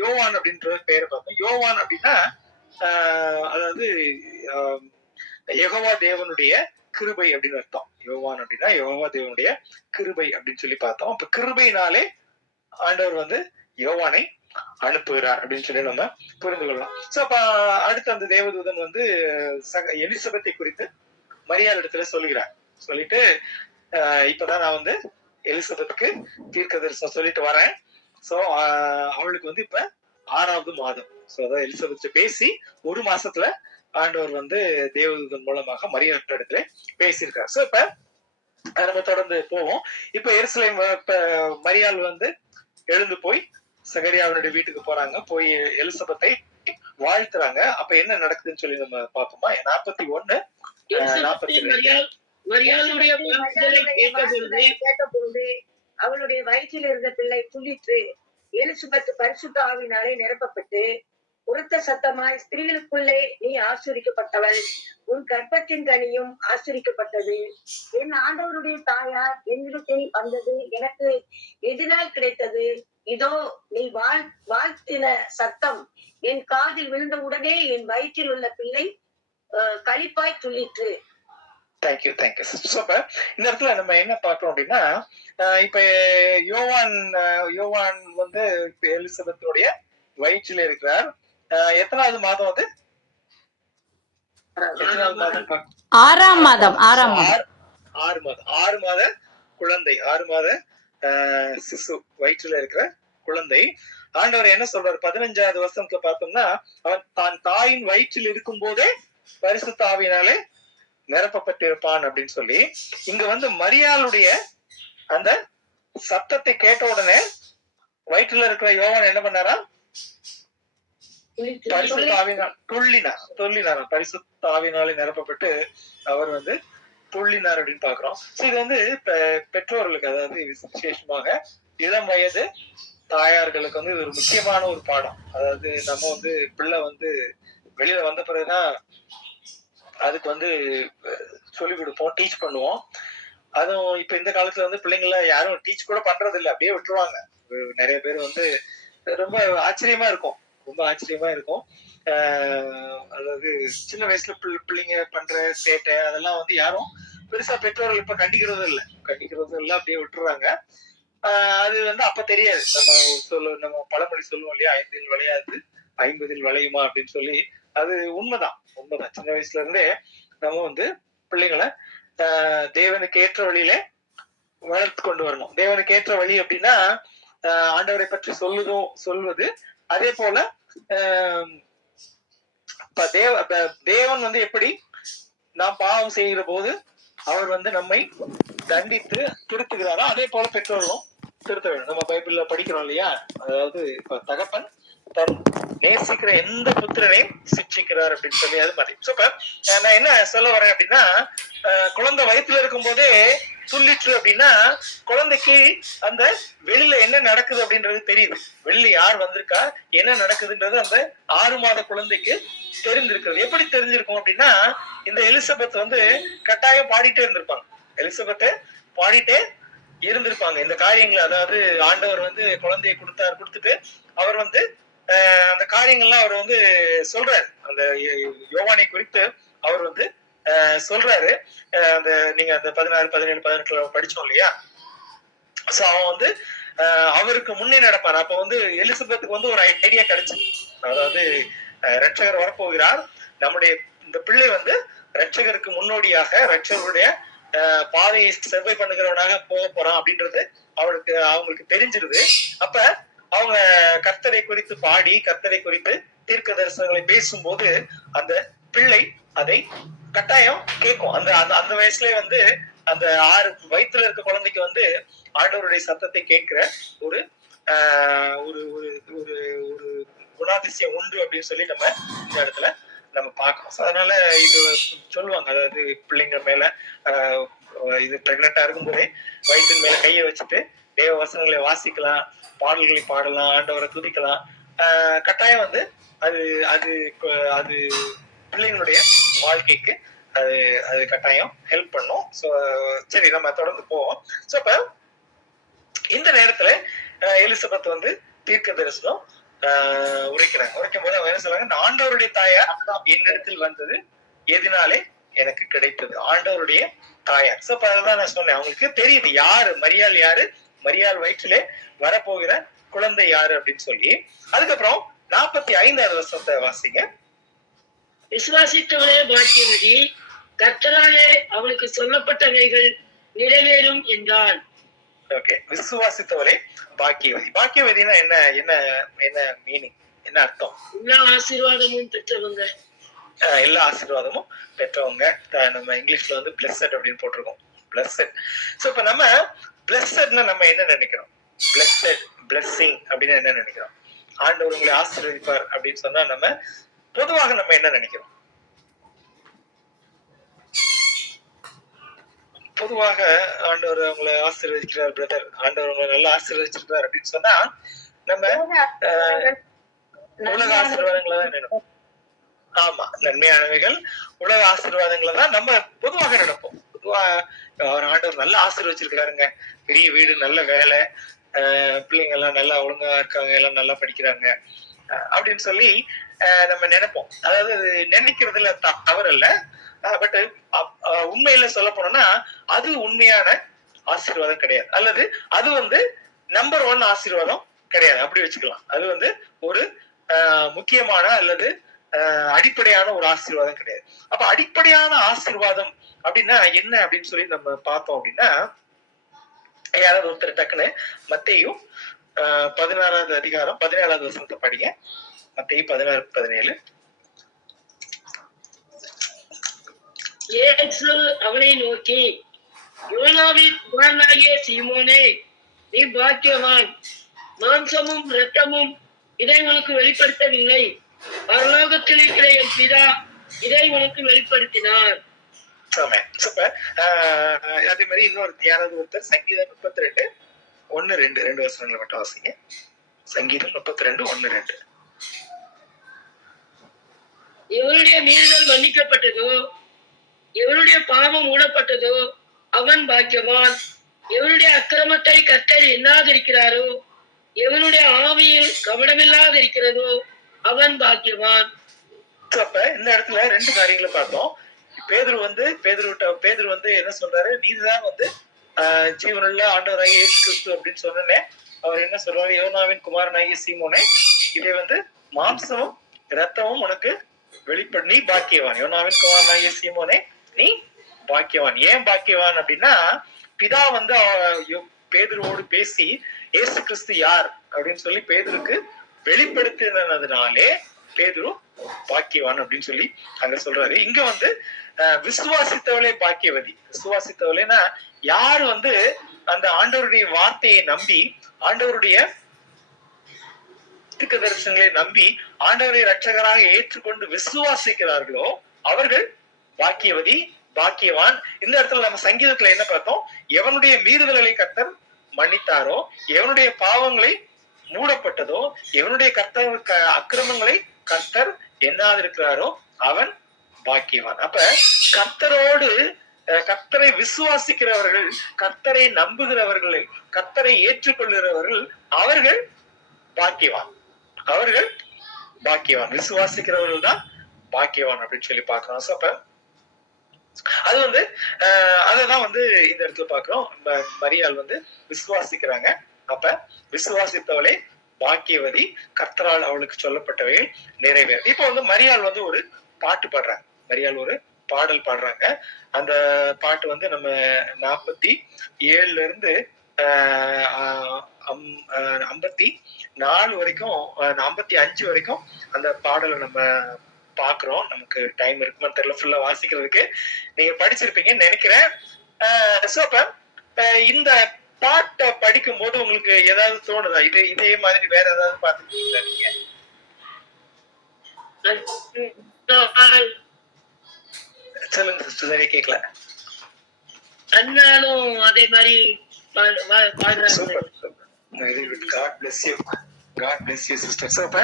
யோவான் அப்படின்ற பேரை பார்த்தோம். யோவான் அப்படின்னா அதாவது யெகோவா தேவனுடைய கிருபை அப்படின்னு அர்த்தம். யோவான் அப்படின்னா யெகோவா தேவனுடைய கிருபை அப்படின்னு சொல்லி பார்த்தோம். அப்ப கிருபையினாலே ஆண்டவர் வந்து யோவானை அனுப்புகிறார் அப்படின்னு சொல்லி நம்ம புரிந்து கொள்ளலாம். சோ அப்ப அடுத்து அந்த தேவதூதன் வந்து எலிசபெத்தை குறித்து மரியாள் இடத்துல சொல்லிட்டு இப்பதான் நான் வந்து எலிசபெத்துக்கு தீர்க்க தரிசனம் சொல்லிட்டு வரேன். சோ அவளுக்கு வந்து இப்ப 6வது மாதம். சோ அதான் எலிசபெத் பேசி 1 மாசத்துல ஆண்டவர் வந்து தேவதூதன் மூலமாக மரியாள் இடத்துல பேசியிருக்காரு. சோ இப்ப நம்ம தொடர்ந்து போவோம். இப்ப எருசலேம் மரியாள் வந்து எழுந்து போய் சகரியாவினுடைய வீட்டுக்கு போறாங்க. போய் எலிசபெத்தை வாழ்த்துறாங்க. அப்ப என்ன நடக்குதுன்னு சொல்லி நம்ம பார்த்தோமா? 41 கேட்டபொழுது அவளுடைய வயிற்றில் இருந்த பிள்ளை துளித்து, எலிசபெத் பரிசுத்த ஆவியினாலே நிரப்பப்பட்டு உரத்த சத்தமாய், ஸ்திரீகளுக்குள்ளே நீ ஆசீர்வதிக்கப்பட்டவள், உன் கர்ப்பத்தின் கனியும் ஆசீர்வதிக்கப்பட்டது, என் ஆண்டவருடைய தாயார் என்னிடத்தில் வந்தது எனக்கு எதினால் கிடைத்தது, இதோ நீ வாழ்த்தின சத்தம் என் காதில் விழுந்த உடனே என் வயிற்றில் உள்ள பிள்ளை களிப்பாய் துள்ளிற்று. தேங்க்யூ. இந்த இடத்துல நம்ம என்ன பார்க்கிறோம் அப்படின்னா, இப்ப யோவான் வந்து எலிசபெத்துடைய வயிற்றில இருக்கிறார். எத்தனாவது மாதம் அது? 6ஆம் மாதம். 6 மாத குழந்தை, 6 மாத சிசு வயிற்றுல இருக்கிற குழந்தை. ஆண்டவர் என்ன சொல்றாரு? 15வது வசனத்துல பார்த்தோம்னா, அவன் தான் தாயின் வயிற்றில் இருக்கும் போதே பரிசுத்த ஆவியினாலே நிரப்பப்பட்டிருப்பான் அப்படின்னு சொல்லி, இங்க வந்து மரியாளுடைய அந்த சத்தத்தை கேட்ட உடனே வயிற்றுல இருக்கிற யோவான் என்ன பண்ணாரா? பரிசுத்த ஆவியினால் துள்ளினார். பரிசுத்த ஆவியினாலே நிரப்பப்பட்டு அவர் வந்து துள்ளினார் அப்படின்னு பாக்குறோம். இது வந்து பெற்றோர்களுக்கு, அதாவது விசேஷமாக இளம் வயது தாயார்களுக்கு வந்து இது ஒரு முக்கியமான ஒரு பாடம். அதாவது நம்ம வந்து பிள்ளை வந்து வெளியில வந்த பிறகுதான் அதுக்கு வந்து சொல்லிக் கொடுப்போம், டீச் பண்ணுவோம். அதுவும் இப்ப இந்த காலத்துல வந்து பிள்ளைங்கள யாரும் டீச் கூட பண்றது இல்ல, அப்படியே விட்டுருவாங்க. நிறைய பேர் வந்து ரொம்ப ஆச்சரியமா இருக்கும், ரொம்ப ஆச்சரியமா இருக்கும். அதாவது சின்ன வயசுல பிள்ளைங்க பண்ற சேட்டை அதெல்லாம் வந்து யாரும் பெருசா பெற்றோர்கள் இப்ப கண்டிக்கிறதும் இல்ல, அப்படியே விட்டுறாங்க. அது வந்து அப்ப தெரியாது. நம்ம பழமொழி சொல்லுவோம் இல்லையா, 5 விளையாது 50 விளையுமா அப்படின்னு சொல்லி. அது உண்மைதான். சின்ன வயசுல இருந்தே நம்ம வந்து பிள்ளைங்களை தேவனுக்கு ஏற்ற வழியில வளர்த்து கொண்டு வரணும். தேவனுக்கு ஏற்ற வழி அப்படின்னா ஆண்டவரை பற்றி சொல்வது. அதே போல தேவன் வந்து எப்படி நாம் பாவம் செய்கிற போது அவர் வந்து நம்மை தண்டித்து திருத்துகிறாரோ அதே போல பெற்றோர்களும் திருத்த வேண்டும். நம்ம பைபிள்ல படிக்கிறோம் இல்லையா, அதாவது இப்ப தகப்பன் தன் நேசிக்கிற எந்த புத்திரனையும் சிக்ஷிக்கிறார் அப்படின்னு சொல்லி அது மாதிரி. சோ இப்ப நான் என்ன சொல்ல வரேன் அப்படின்னா, குழந்தை வயிற்றுல இருக்கும் போதே துள்ளிற்று அப்படின்னா குழந்தைக்கு அந்த வெளியில என்ன நடக்குது அப்படின்றது தெரியுது. வெளியில யார் வந்திருக்கா, என்ன நடக்குதுன்றது அந்த 6 மாத குழந்தைக்கு தெரிஞ்சிருக்கிறது. எப்படி தெரிஞ்சிருக்கும் அப்படின்னா, இந்த எலிசபெத் வந்து கட்டாயம் பாடிட்டே இருந்திருப்பாங்க. எலிசபெத்தை பாடிட்டே இருந்திருப்பாங்க இந்த காரியங்களை. அதாவது ஆண்டவர் வந்து குழந்தையை கொடுத்துட்டு அவர் வந்து அந்த காரியங்கள்லாம் அவர் வந்து சொல்றாரு. அந்த யோவானை குறித்து அவர் வந்து சொல்றாரு. அந்த நீங்க அந்த 16, 17, 18 படிச்சோம் இல்லையா. சோ அவன் வந்து அவருக்கு முன்னே நடப்பார். அப்ப வந்து எலிசபெத்துக்கு வந்து ஒரு ஐடியா கிடைச்சு, அதாவது ரட்சகர் வரப்போகிறார், நம்முடைய இந்த பிள்ளை வந்து ரட்சகருக்கு முன்னோடியாக ரட்சகருடைய பாதையை செவ்வாய் பண்ணுகிறவனாக போக போறான் அப்படின்றது அவங்களுக்கு தெரிஞ்சிருது. அப்ப அவங்க கர்த்தரை குறித்து பாடி கர்த்தரை குறித்து தீர்க்க தரிசனங்களை பேசும்போது அந்த பிள்ளை அதை கட்டாயம் கேட்கும். அந்த வயசுல வந்து அந்த 6 வயிற்றுல இருக்க குழந்தைக்கு வந்து ஆண்டவருடைய சத்தத்தை கேட்கிற ஒரு ஒரு ஒரு ஒரு குணாதிசயம் உண்டு அப்படின்னு சொல்லி நம்ம இந்த இடத்துல நம்ம பார்க்கணும். அதனால இது சொல்லுவாங்க, அதாவது பிள்ளைங்க மேல இது பிரெக்னெண்டா இருக்கும்போதே வயிற்றின் மேல கையை வச்சுட்டு தேவ வசனங்களை வாசிக்கலாம், பாடல்களை பாடலாம், ஆண்டவரை துதிக்கலாம். கட்டாயம் வந்து அது அது அது பிள்ளைங்களுடைய வாழ்க்கைக்கு அது கட்டாயம் ஹெல்ப் பண்ணும். ஸோ சரி, நம்ம தொடர்ந்து போவோம். ஸோ இப்ப இந்த நேரத்துல எலிசபெத் வந்து தீர்க்க தரிசனம் உரைக்கும் போது அவங்க என்ன சொல்றாங்க, ஆண்டவருடைய தாயார் என்னிடத்தில் வந்தது எதனாலே எனக்கு கிடைத்தது, ஆண்டவருடைய தாயார். சோ அதுதான் நான் சொன்னேன், அவங்களுக்கு தெரியுது யாரு மரியாள், மரியாள் வயிற்றிலே வரப்போகிற குழந்தை யாரு அப்படின்னு சொல்லி. அதுக்கப்புறம் 45வது வருஷத்தை வாசிங்க. விசுவாசித்தவளே பாக்கியவதி, கர்த்தராலே அவளுக்கு சொல்லப்பட்டவைகள் நிறைவேறும் என்றான். ஓகே, விசுவாசித்தவளே பாக்கியவதி. பாக்கியவதினா என்ன என்ன என்ன மீனிங், என்ன அர்த்தம்? எல்லா ஆசீர்வாதமும் பெற்றவங்க. எல்லா ஆசீர்வாதமும் பெற்றவங்க. நம்ம இங்கிலீஷ்ல வந்து பிளெஸட் அப்படின்னு போட்டிருக்கோம், பிளெஸட். சோ இப்ப நம்ம பிளெஸட்னா நம்ம என்ன நினைக்கிறோம்? பிளெஸட், பிளெஸிங் அப்படின்னு என்ன நினைக்கிறோம்? ஆண்டவர் உங்களை ஆசீர்வதிப்பார் அப்படின்னு சொன்னா நம்ம பொதுவாக நம்ம என்ன நினைக்கிறோம்? பொதுவாக ஆண்டவர் அவங்களை ஆசீர்வதிக்கிறார் பிரதர், ஆண்டவர் உங்களை நல்லா ஆசீர்வதிச்சிருக்கார் அப்படின்னு சொன்னா நம்ம உலக ஆசீர்வாதங்களை தான் நினைப்போம். ஆமா, நன்மையானவைகள் உலக ஆசீர்வாதங்களை தான் நம்ம பொதுவாக நினைப்போம். பொதுவா ஆண்டவர் நல்லா ஆசீர்வதிச்சிருக்காருங்க, பெரிய வீடு, நல்ல வேலை, பிள்ளைங்க எல்லாம் நல்லா ஒழுங்கா இருக்காங்க, எல்லாம் நல்லா படிக்கிறாங்க அப்படின்னு சொல்லி நம்ம நினைப்போம். அதாவது நினைக்கிறதுல தவறு இல்ல, பட் உண்மையில சொல்ல போனோம்னா அது உண்மையான ஆசீர்வாதம் கிடையாது, அல்லது அது வந்து நம்பர் 1 ஆசீர்வாதம் கிடையாது, அப்படி வச்சுக்கலாம். அது வந்து ஒரு முக்கியமான அல்லது அடிப்படையான ஒரு ஆசீர்வாதம் கிடையாது. அப்ப அடிப்படையான ஆசீர்வாதம் அப்படின்னா என்ன அப்படின்னு சொல்லி நம்ம பார்த்தோம் அப்படின்னா, யாராவது ஒருத்தர் டக்குன்னு மத்தேயு 16வது அதிகாரம் 17வது வசனத்தை படிங்க. மத்தேயு 16:17. இயேசு அவனை நோக்கி, யோனாவின் குமாரனாகிய சீமோனே, நீ பாக்கியவான், மாம்சமும் இரத்தமும் இதை உனக்கு வெளிப்படுத்தவில்லை, பரலோகத்தில் இருக்கிற என் பிதா இதை உனக்கு வெளிப்படுத்தினார். அதே மாதிரி இன்னொரு யாராவது ஒருத்தர் சங்கீதம் 32:1-2 2 வசனங்களை மட்டும் வாசிங்க. சங்கீதம் 32:1-2. இவருடைய மீறுதல் மன்னிக்கப்பட்டதோ, எவனுடைய பாவம் மூடப்பட்டதோ அவன் பாக்கியவான். எவனுடைய அக்கிரமத்தை கர்த்தர் எண்ணாதிருக்கிறாரோ, எவனுடைய ஆவியில் கவனமில்லாதிருக்கிறதோ அவன் பாக்கியவான். அப்ப இந்த இடத்துல ரெண்டு காரியங்களை பார்த்தோம். பேதுரு வந்து என்ன சொல்றாரு, நீதான் வந்து ஜீவனுள்ள ஆண்டவராகிய இயேசு கிறிஸ்து அப்படின்னு சொன்னே அவர் என்ன சொல்றாரு, யோனாவின் குமாரனாகிய சீமோனே, இதை வந்து மாம்சமும் இரத்தமும் உனக்கு நீ பாக்கியவான். யோனாவின் குமாரனாகிய சீமோனே, நீ பாக்கியவான். ஏன் பாக்கியவான் அப்படின்னா, பிதா வந்து பேதுருவோடு பேசி இயேசு கிறிஸ்து யார் அப்படின்னு சொல்லி பேதுருக்கு வெளிப்படுத்தினதுனாலே பேதுரு பாக்கியவான் அப்படின்னு சொல்லி அங்க சொல்றாரு. இங்க வந்து விசுவாசித்தவளே பாக்கியவதி. விசுவாசித்தவளேனா யாரு வந்து அந்த ஆண்டவருடைய வார்த்தையை நம்பி, ஆண்டவருடைய தரிசனங்களை நம்பி ஆண்டவரை ரட்சகராக ஏற்றுக்கொண்டு விசுவாசிக்கிறார்களோ அவர்கள் பாக்கியவதி, பாக்கியவான். இந்த இடத்துல நம்ம சங்கீதத்துல என்ன பார்த்தோம், எவனுடைய மீறுதல்களை கர்த்தர் மன்னித்தாரோ, எவனுடைய பாவங்களை மூடப்பட்டதோ, எவனுடைய அக்கிரமங்களை கர்த்தர் எண்ணாதிருக்கிறாரோ அவன் பாக்கியவான். அப்ப கர்த்தரை விசுவாசிக்கிறவர்கள், கர்த்தரை நம்புகிறவர்களை, கர்த்தரை ஏற்றுக்கொள்கிறவர்கள் அவர்கள் பாக்கியவான். அவர்கள் பாக்கியவான். விசுவாசிக்கிறவர்கள் தான் பாக்கியவான் அப்படின்னு சொல்லி பாக்குறோம். அப்ப அது வந்து அததான் வந்து இந்த இடத்துல பாக்குறோம். மரியாள் வந்து விசுவாசிக்கிறாங்க. அப்ப விசுவாசித்தவளே பாக்கியவதி, கர்த்தரால் அவளுக்கு சொல்லப்பட்டவைகள் நிறைவேறும். இப்ப வந்து மரியாள் வந்து ஒரு பாட்டு பாடுறாங்க. மரியாள் ஒரு பாடல் பாடுறாங்க. அந்த பாட்டு வந்து நம்ம 47 இருந்து 54 வரைக்கும் 55 வரைக்கும் அந்த பாடலை நம்ம பாக்குறோம். நமக்கு டைம் இருக்குமான்னு தெரியல ஃபுல்லா வாசிக்கிறதுக்கு. நீங்க படிச்சிருப்பீங்கன்னு நினைக்கிறேன். அப்ப இந்த பாட்டை படிக்கும் போது உங்களுக்கு ஏதாவது தோணுதா, இதே மாதிரி வேற ஏதாவது பாத்துருக்கீங்களா நீங்க? சொல்லுங்க சிஸ்டர், சரியா கேட்கல. அண்ணாலும் அதே மாதிரி பாடுறாங்க. Very good, God bless you, God bless you sister. So அப்ப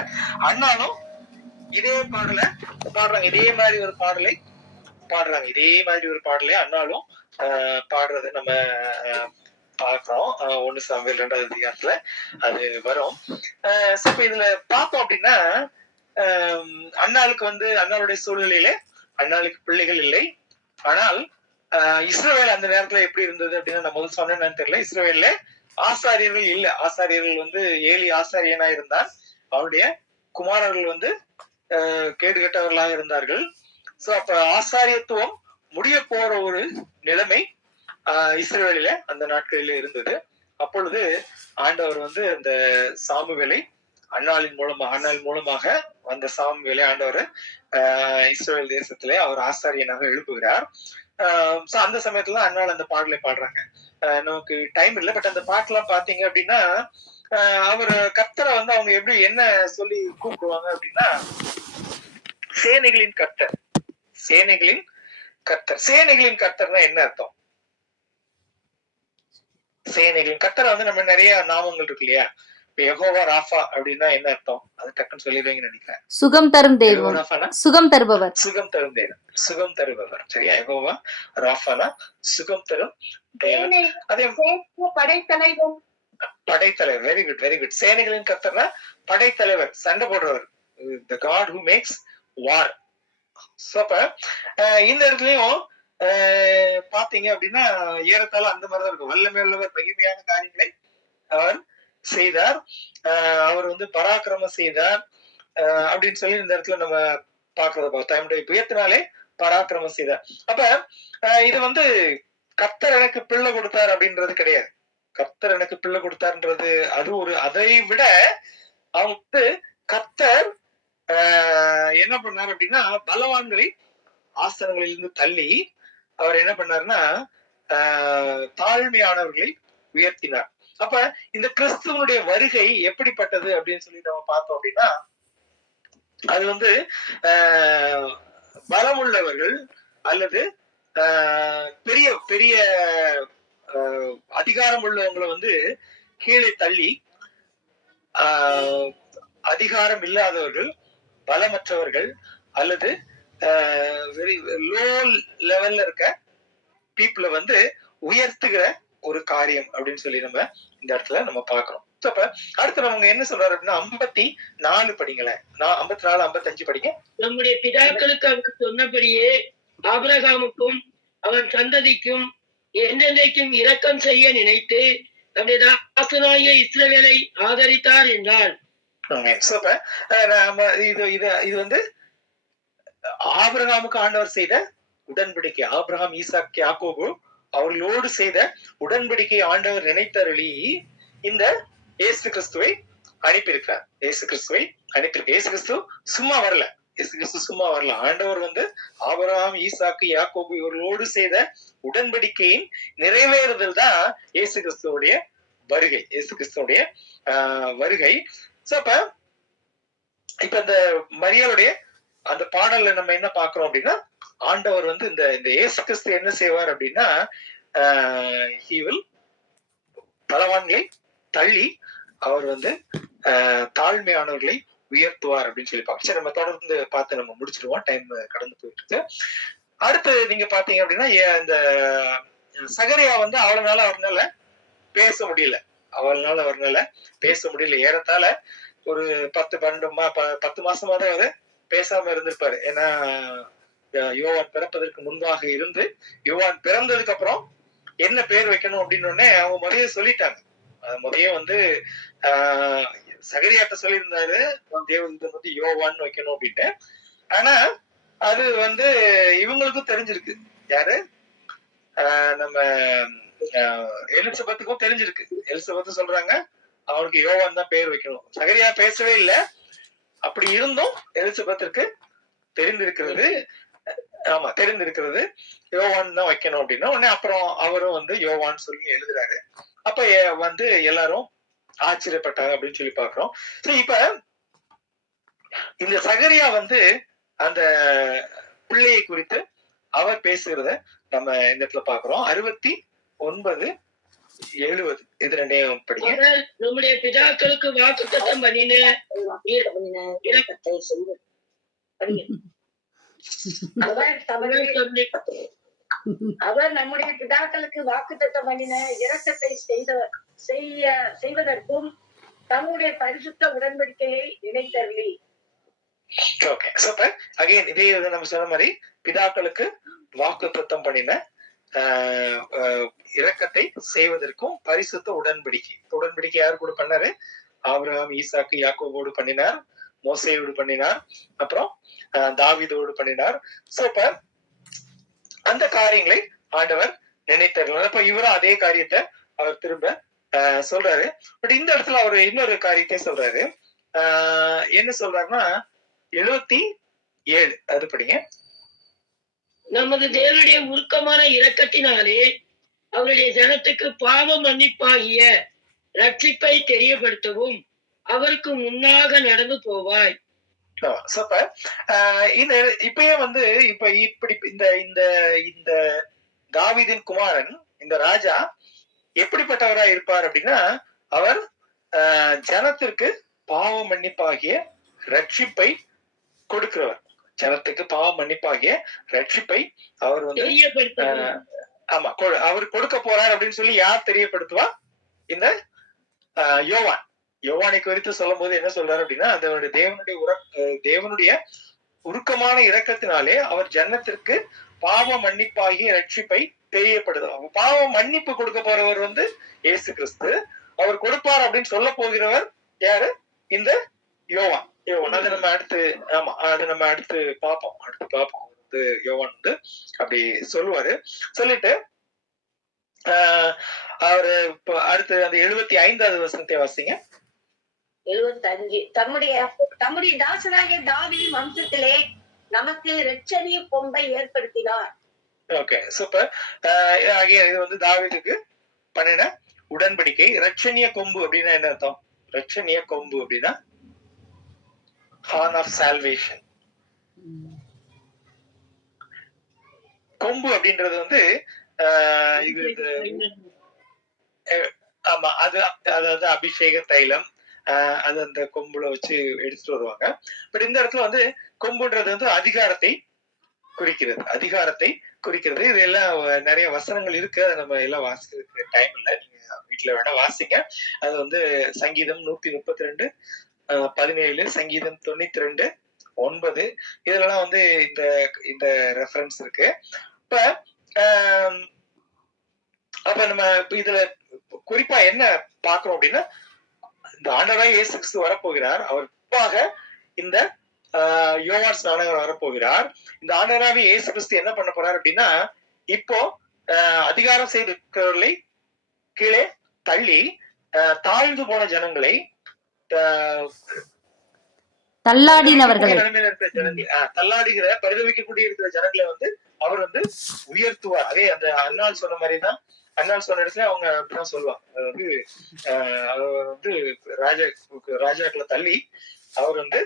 அண்ணாலும் இதே பாடலை பாடுறாங்க, இதே மாதிரி ஒரு பாடலை பாடுறாங்க, இதே மாதிரி ஒரு பாடலை அண்ணாலும் பாடுறது நம்ம பாக்குறோம். 1 சாமுவேல் 2வது அதிகாரத்துல அது வரும். இப்ப இதுல பார்த்தோம் அப்படின்னா, அண்ணாளுக்கு வந்து அண்ணாளுடைய சூழ்நிலையில அண்ணாளுக்கு பிள்ளைகள் இல்லை. ஆனால் இஸ்ரவேல் அந்த நேரத்துல எப்படி இருந்தது அப்படின்னா, நான் முதல் சொன்னேன்னு தெரியல, இஸ்ரவேல்ல ஆசாரியர்கள் இல்ல. ஆசாரியர்கள் வந்து ஏலி ஆசாரியனா இருந்தான், அவருடைய குமாரர்கள் வந்து கேடுகட்டவர்களாக இருந்தார்கள். சோ அப்ப ஆசாரியத்துவம் முடிய போற ஒரு நிலைமை இஸ்ரவேலில அந்த நாட்களில இருந்தது. அப்பொழுது ஆண்டவர் வந்து அந்த சாமுவேலை அண்ணாளின் மூலமாக வந்த சாமுவேலை ஆண்டவர் இஸ்ரவேல் தேசத்திலே அவர் ஆசாரியனாக எழுப்புகிறார். அந்த சமயத்துல அண்ணாள் அந்த பாடலை பாடுறாங்க. நமக்கு டைம் இல்லை, பட் அந்த பாட்டெல்லாம் பாத்தீங்க அப்படின்னா, அவர் கர்த்தரை வந்து அவங்க எப்படி என்ன சொல்லி கூப்பிடுவாங்க அப்படின்னா, சேனைகளின் கர்த்தர். சேனைகளின் கர்த்தர். சேனைகளின் கர்த்தர்னா என்ன அர்த்தம்? சேனைகளின் கர்த்தர் வந்து நம்ம நிறைய நாமங்கள் இருக்கு இல்லையா. யெகோவா ராஃபா அப்படின்னா என்ன அர்த்தம்? அது டக்குன்னு சொல்லிடுவீங்கன்னு நினைக்கிறேன். சுகம் தரும் தேவன், சுகம் தருபவர், சுகம் தரும் தேவன், சுகம் தருபவர். சரியா? யெகோவா ராஃபானா சுகம் தரும் தேவன். அதே படைத்தலைவர். Very good, very good. சேனைகளின் கர்த்தர்னா படைத்தலைவர், சண்டை போடுறவர், the God who makes war. So அப்ப இந்த இடத்துலயும் பாத்தீங்க அப்படின்னா ஏறத்தாழ அந்த மாதிரிதான் இருக்கும். வல்லமை உள்ளவர், மகிமையான காரியங்களை அவர் செய்தார், அவர் வந்து பராக்கிரமம் செய்தார் அப்படின்னு சொல்லி இந்த இடத்துல நம்ம பாக்குறத தன்னுடைய புயத்தினாலே பராக்கிரமம் செய்தார். அப்ப இது வந்து கர்த்தர் எனக்கு பிள்ளை கொடுத்தார் அப்படின்றது கிடையாது. கர்த்தர் எனக்கு பிள்ளை கொடுத்தார்ன்றது அது ஒரு, அதை விட அவங்க வந்து கர்த்தர் என்ன பண்ணார் அப்படின்னா, பலவான்களை ஆசனங்களிலிருந்து தள்ளி அவர் என்ன பண்ணாருன்னா தாழ்மையானவர்களை உயர்த்தினார். அப்ப இந்த கிறிஸ்துவனுடைய வருகை எப்படிப்பட்டது அப்படின்னு சொல்லி நம்ம பார்த்தோம் அப்படின்னா, அது வந்து பலமுள்ளவர்கள் அல்லது பெரிய பெரிய அதிகாரம் உள்ளவங்களை வந்து கீழே தள்ளி, அதிகாரம் இல்லாதவர்கள், பலமற்றவர்கள் அல்லது வெரி லோ லெவல்ல இருக்க பீப்புளை வந்து உயர்த்துகிற ஒரு காரியம் அப்படின்னு சொல்லி நம்ம இந்த இடத்துல நம்ம பாக்குறோம். அப்ப அடுத்து நம்ம என்ன சொல்றாரு அப்படின்னா 54 படிங்களேன். நான் 54 55 படிங்க. நம்முடைய பிதாக்களுக்கு அவர் சொன்னபடியே ஆபிரகாமுக்கும் அவன் சந்ததிக்கும் என்றென்றைக்கும் இரக்கம் செய்ய நினைத்து நம்முடைய தாசனாகிய இஸ்ரவேலை ஆதரித்தார் என்றார். இது வந்து ஆபிரகாமுக்கு ஆண்டவர் செய்த உடன்படிக்கை. ஆபிரகாம், ஈசாக், யாக்கோபு அவர்களோடு செய்த உடன்படிக்கை ஆண்டவர் நினைத்தருளி இந்த இயேசு கிறிஸ்துவை அனுப்பியிருக்கிறார். இயேசு கிறிஸ்துவை அனுப்பியிருக்க. இயேசு கிறிஸ்து சும்மா வரல. இயேசு கிறிஸ்து சும்மா வரல. ஆண்டவர் வந்து ஆபிரகாம், ஈசாக்கு, யாக்கோபு இவர்களோடு செய்த உடன்படிக்கையின் நிறைவேறுதல் தான் இயேசு கிறிஸ்துவோடைய வருகை. இயேசு கிறிஸ்துவோடைய வருகை. அப்ப இந்த மரியாளுடைய அந்த பாடல்ல நம்ம என்ன பாக்குறோம் அப்படின்னா, ஆண்டவர் வந்து இந்த இயேசு கிறிஸ்து என்ன செய்வார் அப்படின்னா, he will பலவான்களை தள்ளி அவர் வந்து தாழ்மையானவர்களை உயர்த்துவார் அப்படின்னு சொல்லி பார்ப்போம். சரி, நம்ம தொடர்ந்து பார்த்து நம்ம முடிச்சிருவோம். டைம் கடந்து போயிட்டு இருக்கு. அடுத்து நீங்க பாத்தீங்க அப்படின்னா, இந்த சகரியா வந்து அவரால் பேச முடியல. அவரால் பேச முடியல. ஏறத்தாழ ஒரு 10 மாசமா தான் அவரு பேசாம இருந்திருப்பாரு. ஏன்னா யோவான் பிறப்பதற்கு முன்பாக இருந்து யோவான் பிறந்ததுக்கு அப்புறம் என்ன பேர் வைக்கணும் அப்படின்னு அவங்க முறையே சொல்லிட்டாங்க. முறையே வந்து சகரியாட்ட சொல்லியிருந்தாரு தேவதூதன் வந்து யோவான் வைக்கணும் அப்படின்னு. ஆனா அது வந்து இவங்களுக்கும் தெரிஞ்சிருக்கு. யாரு நம்ம எலிசபெத்துக்கும் தெரிஞ்சிருக்கு. எலிசபெத் சொல்றாங்க அவனுக்கு யோவான் தான் பேர் வைக்கணும். சகரியா பேசவே இல்லை. அப்படி இருந்தும் எலிசபெத்திற்கு தெரிந்திருக்கிறது. ஆமா, தெரிந்திருக்கிறது யோவான் தான் வைக்கணும் அப்படின்னா உடனே அப்புறம் அவரும் வந்து யோவான் சொல்லி எழுதுறாரு. அப்ப வந்து எல்லாரும் ஆச்சரியப்பட்டாங்க அப்படின்னு சொல்லி பாக்குறோம். இப்ப இந்த சகரியா வந்து அந்த பிள்ளையை குறித்து அவர் பேசுகிறத நம்ம இந்த இடத்துல பாக்குறோம். 69, 70 இது ரெண்டையும் படிங்க. நம்முடைய பிதாக்களுக்கு வாக்குத்தத்தம் பண்ணின அவர் நம்முடைய பிதாக்களுக்கு வாக்குத்தத்தம் பண்ணின இரக்கத்தை செய்வதற்கும் தம்முடைய பரிசுத்த உடன்படிக்கையை நினைத்தருளி. ஓகே, சோ அப்ப அகைன் இதே நம்ம சொன்ன மாதிரி பிதாக்களுக்கு வாக்குத்தத்தம் பண்ணின இரக்கத்தை செய்வதற்கும் பரிசுத்த உடன்படிக்கை யாரு கூட பண்ணாரு? ஆபிரகாம், ஈசாக்கு, யாக்கோபோடு பண்ணினார், மோசேயோடு பண்ணினார், அப்புறம் தாவீதோடு பண்ணினார். சோ அப்ப அந்த காரியங்களை ஆண்டவர் நினைத்தார். அப்ப இவரும் அதே காரியத்தை அவர் திரும்ப சொல்றாரு. பட் இந்த இடத்துல அவர் இன்னொரு காரியத்தை சொல்றாரு. என்ன சொல்றாருன்னா 77 அது படிங்க. நமது தேவனுடைய உருக்கமான இரக்கத்தினாலே அவருடைய ஜனத்துக்கு பாவ மன்னிப்பாகிய ரட்சிப்பை தெரியப்படுத்தவும் அவருக்கு முன்னாக நடந்து போவாய். இப்பயே வந்து இப்படி இந்த தாவீதின் குமாரன், இந்த ராஜா எப்படிப்பட்டவரா இருப்பார் அப்படின்னா, அவர் ஜனத்திற்கு பாவ மன்னிப்பாகிய ரட்சிப்பை கொடுக்கிறவர். ஜனத்துக்கு பாவ மன்னிப்பாகிய ரட்சிப்பை அவர் வந்து ஆமா அவர் கொடுக்க போறார் அப்படின்னு சொல்லி யார் தெரியப்படுத்துவா? இந்த யோவானை குறித்து சொல்லும் போது என்ன சொல்றாரு அப்படின்னா, அதனுடைய தேவனுடைய உருக்கமான இரக்கத்தினாலே அவர் ஜனத்திற்கு பாவ மன்னிப்பாகிய ரட்சிப்பை தெரியப்படுது. பாவ மன்னிப்பு கொடுக்க போறவர் வந்து இயேசு கிறிஸ்து. அவர் கொடுப்பார் அப்படின்னு சொல்ல போகிறவர் யாரு? இந்த யோவான். அதை நம்ம அடுத்து பார்ப்போம். வந்து யோவான் வந்து அப்படி சொல்லுவாரு. சொல்லிட்டு அவரு அடுத்து அந்த 75வது வசனத்தை வாசிங்க. 75 தம்முடைய தாசனாகிய தாவீது வம்சத்திலே நமக்கு இரட்சணிய கொம்பை ஏற்படுத்தினார். Okay, super. இது வந்து தாவீதுக்கு பண்ணின உடன்படிக்கை. இரட்சணிய கொம்பு அப்படின்னா என்ன அர்த்தம்? இரட்சணிய கொம்பு அப்படின்னா ஹார்ன் ஆஃப் சால்வேஷன். கொம்பு அப்படின்றது வந்து ஆமா, அதாவது அபிஷேக தைலம் அது அந்த கொம்புல வச்சு எடுத்துட்டு வருவாங்க. பட் இந்த இடத்துல வந்து கொம்புன்றது வந்து அதிகாரத்தை குறிக்கிறது, அதிகாரத்தை குறிக்கிறது. இது எல்லாம் நிறைய வசனங்கள் இருக்கு, அதை நம்ம எல்லாம் வாசிக்கிறதுக்கு டைம் இல்லை, நீங்க வீட்டுல வேணா வாசிங்க. அது வந்து சங்கீதம் 132 17, சங்கீதம் 92 9, இதுலலாம் வந்து இந்த இந்த ரெஃபரன்ஸ் இருக்கு. இப்ப ஆஹ் அப்ப நம்ம இதுல குறிப்பா என்ன பாக்குறோம் அப்படின்னா, இந்த ஆண்டவராய் இயேசு கிறிஸ்து வரப்போகிறார். அவர் குறிப்பாக இந்த யோவான் ஸ்நானகர் வரப்போகிறார். இந்த ஆண்டவராக இயேசு கிறிஸ்து என்ன பண்ண போறார் அப்படின்னா, இப்போ அதிகாரம் செய்திருக்கிறவர்களை கீழே தள்ளி தாழ்ந்து போன ஜனங்களை, தள்ளாடினவர்களை, நிலைமையில இருக்கிற ஜனங்களை, தள்ளாடுகிற பரிதவிக்கக்கூடிய இருக்கிற ஜனங்களை வந்து அவர் வந்து உயர்த்துவார். அதே அந்த அண்ணாள் சொன்ன மாதிரிதான், அண்ணாள் சொன்ன இடத்துல அவங்க அப்படிதான் சொல்லுவாங்க. அதாவது அவர் வந்து ராஜாக்களை தள்ளி அவர் வந்து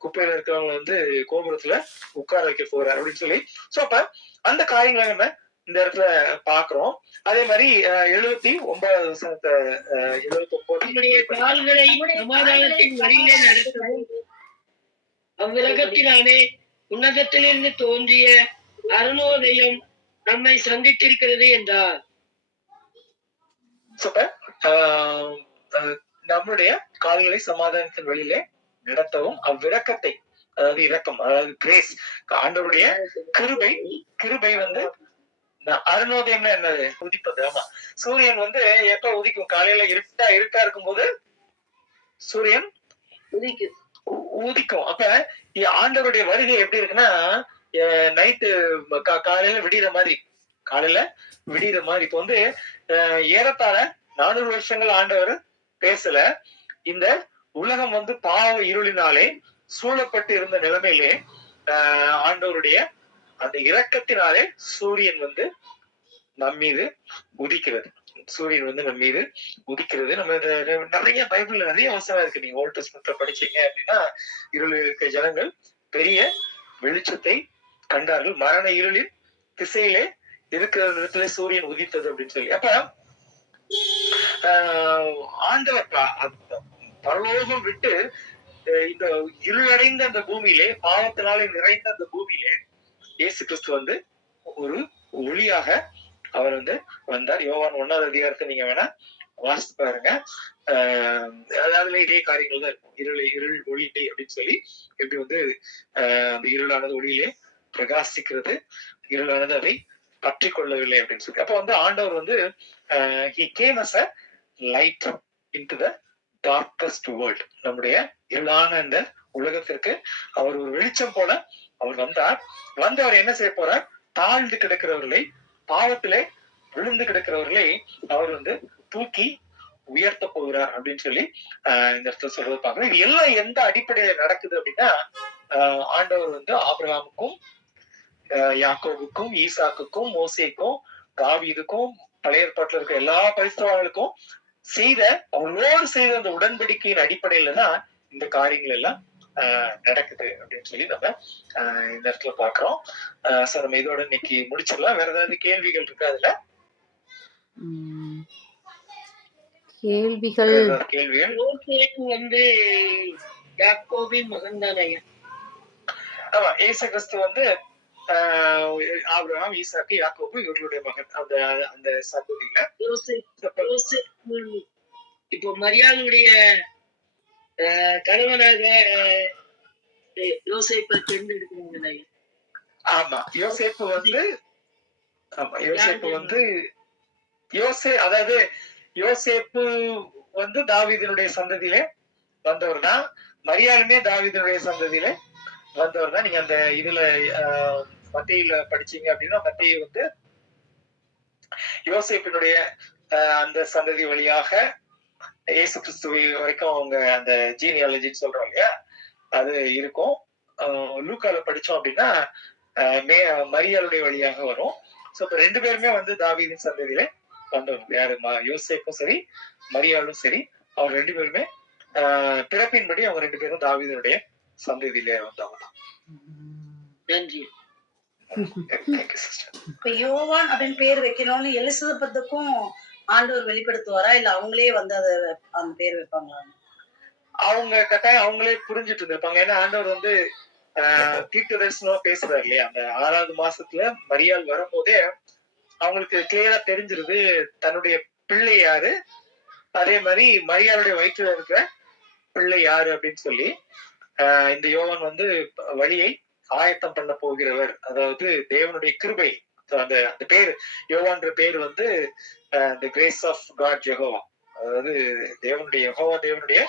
குப்பையில இருக்கிறவங்க வந்து கோபுரத்துல உட்கார வைக்க போறார் அப்படின்னு சொல்லி. சோ அப்ப அந்த காரியங்களை நம்ம இந்த இடத்துல பாக்குறோம். அதே மாதிரி 79வது வசனத்தை 79 கால்களை சமாதானத்தின் வழியிலே நடத்தவும் அவ்வுலகத்தினாலே உன்னதத்திலிருந்து தோன்றிய அருணோதயம் நம்மை சந்தித்திருக்கிறது என்றார். நம்முடைய கால்களை சமாதானத்தின் வழியிலே நடத்தவும் அவ்விரக்கத்தை, அதாவது இரக்கம், அதாவது கிரேஸ், ஆண்டவருடைய கிருபை, கிருபை வந்து அருணோதயம்னா என்னது? உதிப்பது. ஆமா, சூரியன் வந்து எப்ப உதிக்கும்? காலையில இருட்டா இருக்கும்போது சூரியன் உதிக்கும். அப்ப ஆண்டவருடைய வருகை எப்படி இருக்குன்னா, நைட்டு காலையில விடிகிற மாதிரி, காலையில விடிகிற மாதிரி. இப்ப வந்து ஏறத்தாழ 400 வருஷங்கள் ஆண்டவர் பேசல. இந்த உலகம் வந்து பாவ இருளினாலே சூழப்பட்டு இருந்த நிலைமையிலே ஆண்டவருடைய அந்த இரக்கத்தினாலே சூரியன் வந்து நம் மீது உதிக்கிறது. சூரியன் வந்து நம் மீது உதிக்கிறது. நம்ம நிறைய பைபிள்ல நிறைய வசனம் இருக்கு. நீங்க ஓல்ட் டெஸ்டமென்ட்ல படிச்சீங்க அப்படின்னா, இருளில் இருக்க ஜனங்கள் பெரிய வெளிச்சத்தை கண்டார்கள், மரண இருளின் திசையிலே இருக்கிற இடத்துல சூரியன் உதித்தது அப்படின்னு சொல்லி. அப்ப ஆண்டவர் பரலோகம் விட்டு இந்த இருளடைந்த அந்த பூமியிலே, பாவத்தினாலே நிறைந்த அந்த பூமியிலே இயேசு கிறிஸ்து வந்து ஒரு ஒளியாக அவர் வந்து வந்தார். யோவான் 1வது அதிகாரத்தை நீங்க வேணா வாசித்து பாருங்க. அதுல இதே காரியங்கள் தான் இருக்கும். இருள் ஒளி அப்படின்னு சொல்லி எப்படி வந்து அந்த இருளானது ஒளியிலே பிரகாசிக்கிறது, இருளானது அதை பற்றி கொள்ளவில்லை அப்படின்னு சொல்லி. அப்ப வந்து ஆண்டவர் வந்து he came as a light into the darkest world. நம்முடைய இருளான அந்த உலகத்திற்கு அவர் ஒரு வெளிச்சம் போல அவர் வந்தார். வந்தவர் என்ன செய்ய போறார்? தாழ்ந்து கிடக்கிறவர்களை, பாவத்திலே விழுந்து கிடக்கிறவர்களை அவர் வந்து தூக்கி உயர்த்த போகிறார் அப்படின்னு சொல்லி இந்த இடத்துல சொல்றது பாக்குறோம். இது எல்லாம் எந்த அடிப்படையில நடக்குது அப்படின்னா, ஆண்டவர் வந்து ஆபிரகாமுக்கும், யாக்கோபுக்கும், ஈசாக்குக்கும், மோசேக்கும், தாவீதுக்கும், பழைய ஏற்பாட்டுல இருக்க எல்லா பரிசுத்தவான்களுக்கும் அவங்களோடு செய்த அந்த உடன்படிக்கையின் அடிப்படையில தான் இந்த காரியங்கள் எல்லாம் நடக்குது அப்படின்னு சொல்லி நம்ம இந்த இடத்துல பாக்குறோம். சோ நம்ம இதோட இன்னைக்கு முடிச்சிடலாம். வேற ஏதாவது கேள்விகள் இருக்கா? அதுல கேள்விகள் வந்து யாக்கோபின் மகன் தானே? ஆமா, இயேசு கிறிஸ்து வந்து ஆபிரகாம், ஈசாக்கு, யாக்கோபு இவர்களுடைய மகன். அந்த அந்த சந்ததியில இப்போ மரியாளுடைய கணவனாக யோசேப்பை தேர்ந்தெடுக்கிறாங்க. ஆமா, யோசேப்பு வந்து, ஆமா யோசேப்பு வந்து அதாவது யோசேப்பு வந்து தாவீதினுடைய சந்ததியிலே வந்தவர் தான். மரியாளுமே தாவீதினுடைய சந்ததியிலே வந்தவர் தான். நீங்க அந்த இதுல மத்தேயுல படிச்சீங்க அப்படின்னா, மத்தேயு வந்து யோசேப்பினுடைய அந்த சந்ததி வழியாக இயேசு கிறிஸ்துவை வரைக்கும் அவங்க அந்த ஜீனியாலஜின்னு சொல்றோம் இல்லையா, அது இருக்கும். லூக்கால படிச்சோம் அப்படின்னா மரியாளுடைய வழியாக வரும். சோ இப்ப 2 பேருமே வந்து தாவீதின் சந்ததியிலே வந்தவங்க. யாரு? யோசேப்பும் சரி, மரியாளும் சரி, அவங்க 2 பேருமே பிறப்பின்படி அவங்க 2 பேரும் தாவீதனுடைய சந்ததியிலே வந்தவங்க தான். நன்றி. இப்ப யோவான் அப்படின்னு பேர் வைக்கணும்னு எலிசபெத்துக்கும் ஆண்டவர் வெளிப்படுத்துவாரா, இல்ல அவங்களே வந்து அந்த பேர் வைப்பாங்களா? அவங்க கட்டாயம் அவங்களே புரிஞ்சுட்டு இருந்திருப்பாங்க. ஏன்னா ஆண்டவர் வந்து தீர்க்க தரிசனமா பேசுறாரு இல்லையா, அந்த 6வது மாசத்துல மரியாள் வரும்போதே அவங்களுக்கு கிளியரா தெரிஞ்சிருது தன்னுடைய பிள்ளை யாரு, அதே மாதிரி மரியாளுடைய வயிற்றுல இருக்கிற பிள்ளை யாரு அப்படின்னு சொல்லி. இந்த யோவான் வந்து வழியை ஆயத்தம் பண்ண போகிறவர், அதாவது தேவனுடைய கிருபை. அந்த அந்த பேரு யோவான்ற பேர் வந்து the grace of God Jehovah, அதாவது தேவனுடைய யெகோவா தேவனுடைய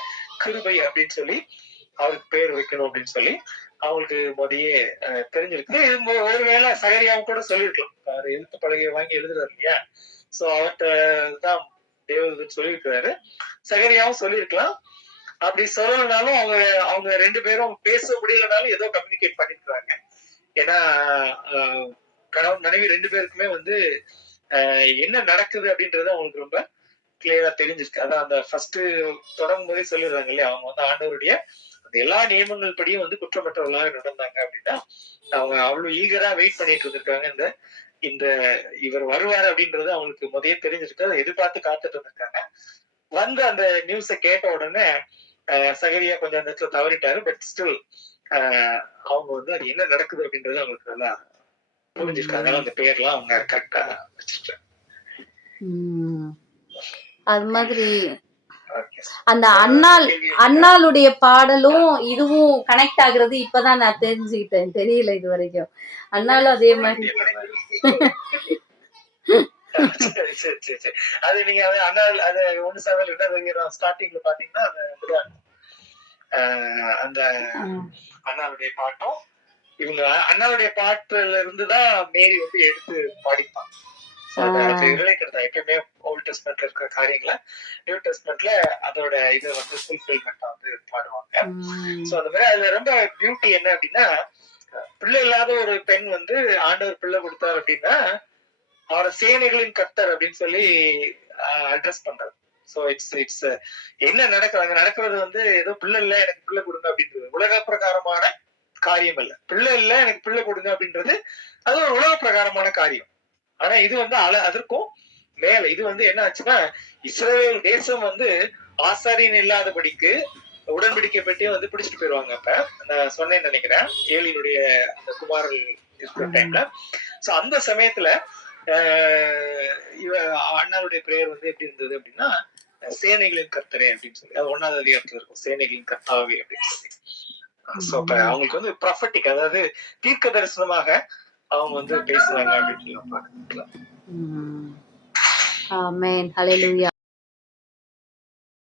கிருபை அப்படின்னு சொல்லி அவருக்கு பேர் வைக்கணும் அப்படின்னு சொல்லி அவங்களுக்கு முதையே தெரிஞ்சிருக்கு. ஒருவேளை சகரியாவும் கூட சொல்லிருக்கலாம், அவர் எழுத்து பலகையை வாங்கி எழுதுறாரு இல்லையா, சோ அவர்கிட்ட தான் தேவதூதன் சொல்லியிருக்கிறாரு. சகரியாவும் சொல்லியிருக்கலாம். அப்படி சொல்லலனாலும் அவங்க அவங்க 2 பேரும் பேச முடியலனாலும் ஏதோ கம்யூனிகேட் பண்ணிருக்காங்க. ஏன்னா கணவன் மனைவி 2 பேருக்குமே வந்து என்ன நடக்குது அப்படின்றது அவங்களுக்கு ரொம்ப கிளியரா தெரிஞ்சிருக்கு. அதான் அந்த ஃபர்ஸ்ட் தொடங்கும் போதே சொல்லிடுறாங்க இல்லையா, அவங்க வந்து ஆண்டவருடைய அந்த எல்லா நியமங்கள் படியும் வந்து குற்றமற்றவர்களாக நடந்தாங்க அப்படின்னா அவங்க அவ்வளவு ஈகரா வெயிட் பண்ணிட்டு இருந்திருக்காங்க. இந்த இந்த இவர் வருவாரு அப்படின்றது அவங்களுக்கு முதைய தெரிஞ்சிருக்கு, அதை எதிர்பார்த்து காத்துட்டு இருந்திருக்காங்க. வந்து அந்த நியூஸ கேட்ட உடனே சகரியா கொஞ்சம் அந்த இடத்துல தவறிட்டாரு. பட் ஸ்டில் அவங்க வந்து அது என்ன நடக்குது அப்படின்றது அவங்களுக்கு நல்லா புரிஞ்சிருக்காங்க. அதனால அந்த பேர்லாம் அவங்க கரெக்டா வச்சிருக்காங்க. அது மாதிரி அந்த அண்ணாளுடைய பாடலும் இதுவும் கனெக்ட் ஆகுறது இப்பதான் நான் தெரிஞ்சுக்கிட்டேன், தெரியல இது வரைக்கும். அண்ணாலும் அதே மாதிரி. அது நீங்க அண்ணா அது 1 7 2 ஸ்டார்டிங்ல பாத்தீங்கன்னா அந்த அண்ணாவுடைய பாட்டும் இவங்க அண்ணாவுடைய பாட்டுல இருந்துதான் மேரி வந்து எடுத்து பாடிப்பாங்க. எப்பயுமே ஓல்ட் டெஸ்ட்மெண்ட்ல இருக்கிற காரியங்களை நியூ டெஸ்ட்மெண்ட்ல அதோட இதை வந்து ஃபுல்ஃபில்மெண்டா வந்து பாடுவாங்க. சோ அந்த மாதிரி அதுல ரொம்ப பியூட்டி என்ன அப்படின்னா, பிள்ளை இல்லாத ஒரு பெண் வந்து ஆண்டவர் பிள்ளை கொடுத்தார் அப்படின்னா அவரை சேனைகளின் கர்த்தர் அப்படின்னு சொல்லி அட்ரஸ் பண்றது. சோ இட்ஸ் என்ன நடக்கிறது வந்து ஏதோ பிள்ளை இல்ல எனக்கு பிள்ளை கொடுங்க அப்படின்றது உலக பிரகாரமான காரியம் இல்ல. பிள்ளை இல்ல எனக்கு பிள்ளை கொடுங்க அப்படின்றது அது ஒரு உலக பிரகாரமான காரியம். ஆனா இது வந்து அதற்கும் மேல இது வந்து என்ன ஆச்சுன்னா, இஸ்ரவேல் தேசம் வந்து ஆசாரியன் இல்லாதபடிக்கு உடன்படிக்கை பற்றியும் வந்து பிடிச்சிட்டு போயிருவாங்க. அப்ப நான் சொன்னேன்னு நினைக்கிறேன், ஏலியினுடைய அந்த குமாரல் இருக்கிற டைம்ல. சோ அந்த சமயத்துல அண்ணாவுடைய பிரேயர் வந்து எப்படி இருந்தது அப்படின்னா, சேனைகளின் கர்த்தரே அப்படின்னு சொல்லி, அது 1வது அதிகாரத்துல இருக்கும், சேனைகளின் கர்த்தாவே அப்படின்னு சொல்லி. சோ அப்ப அவங்களுக்கு வந்து ப்ராஃபட்டிக், அதாவது தீர்க்க தரிசனமாக அவங்க வந்து பேசுறாங்க அப்படின்னு சொல்லி. ஆமென், ஹல்லேலூயா.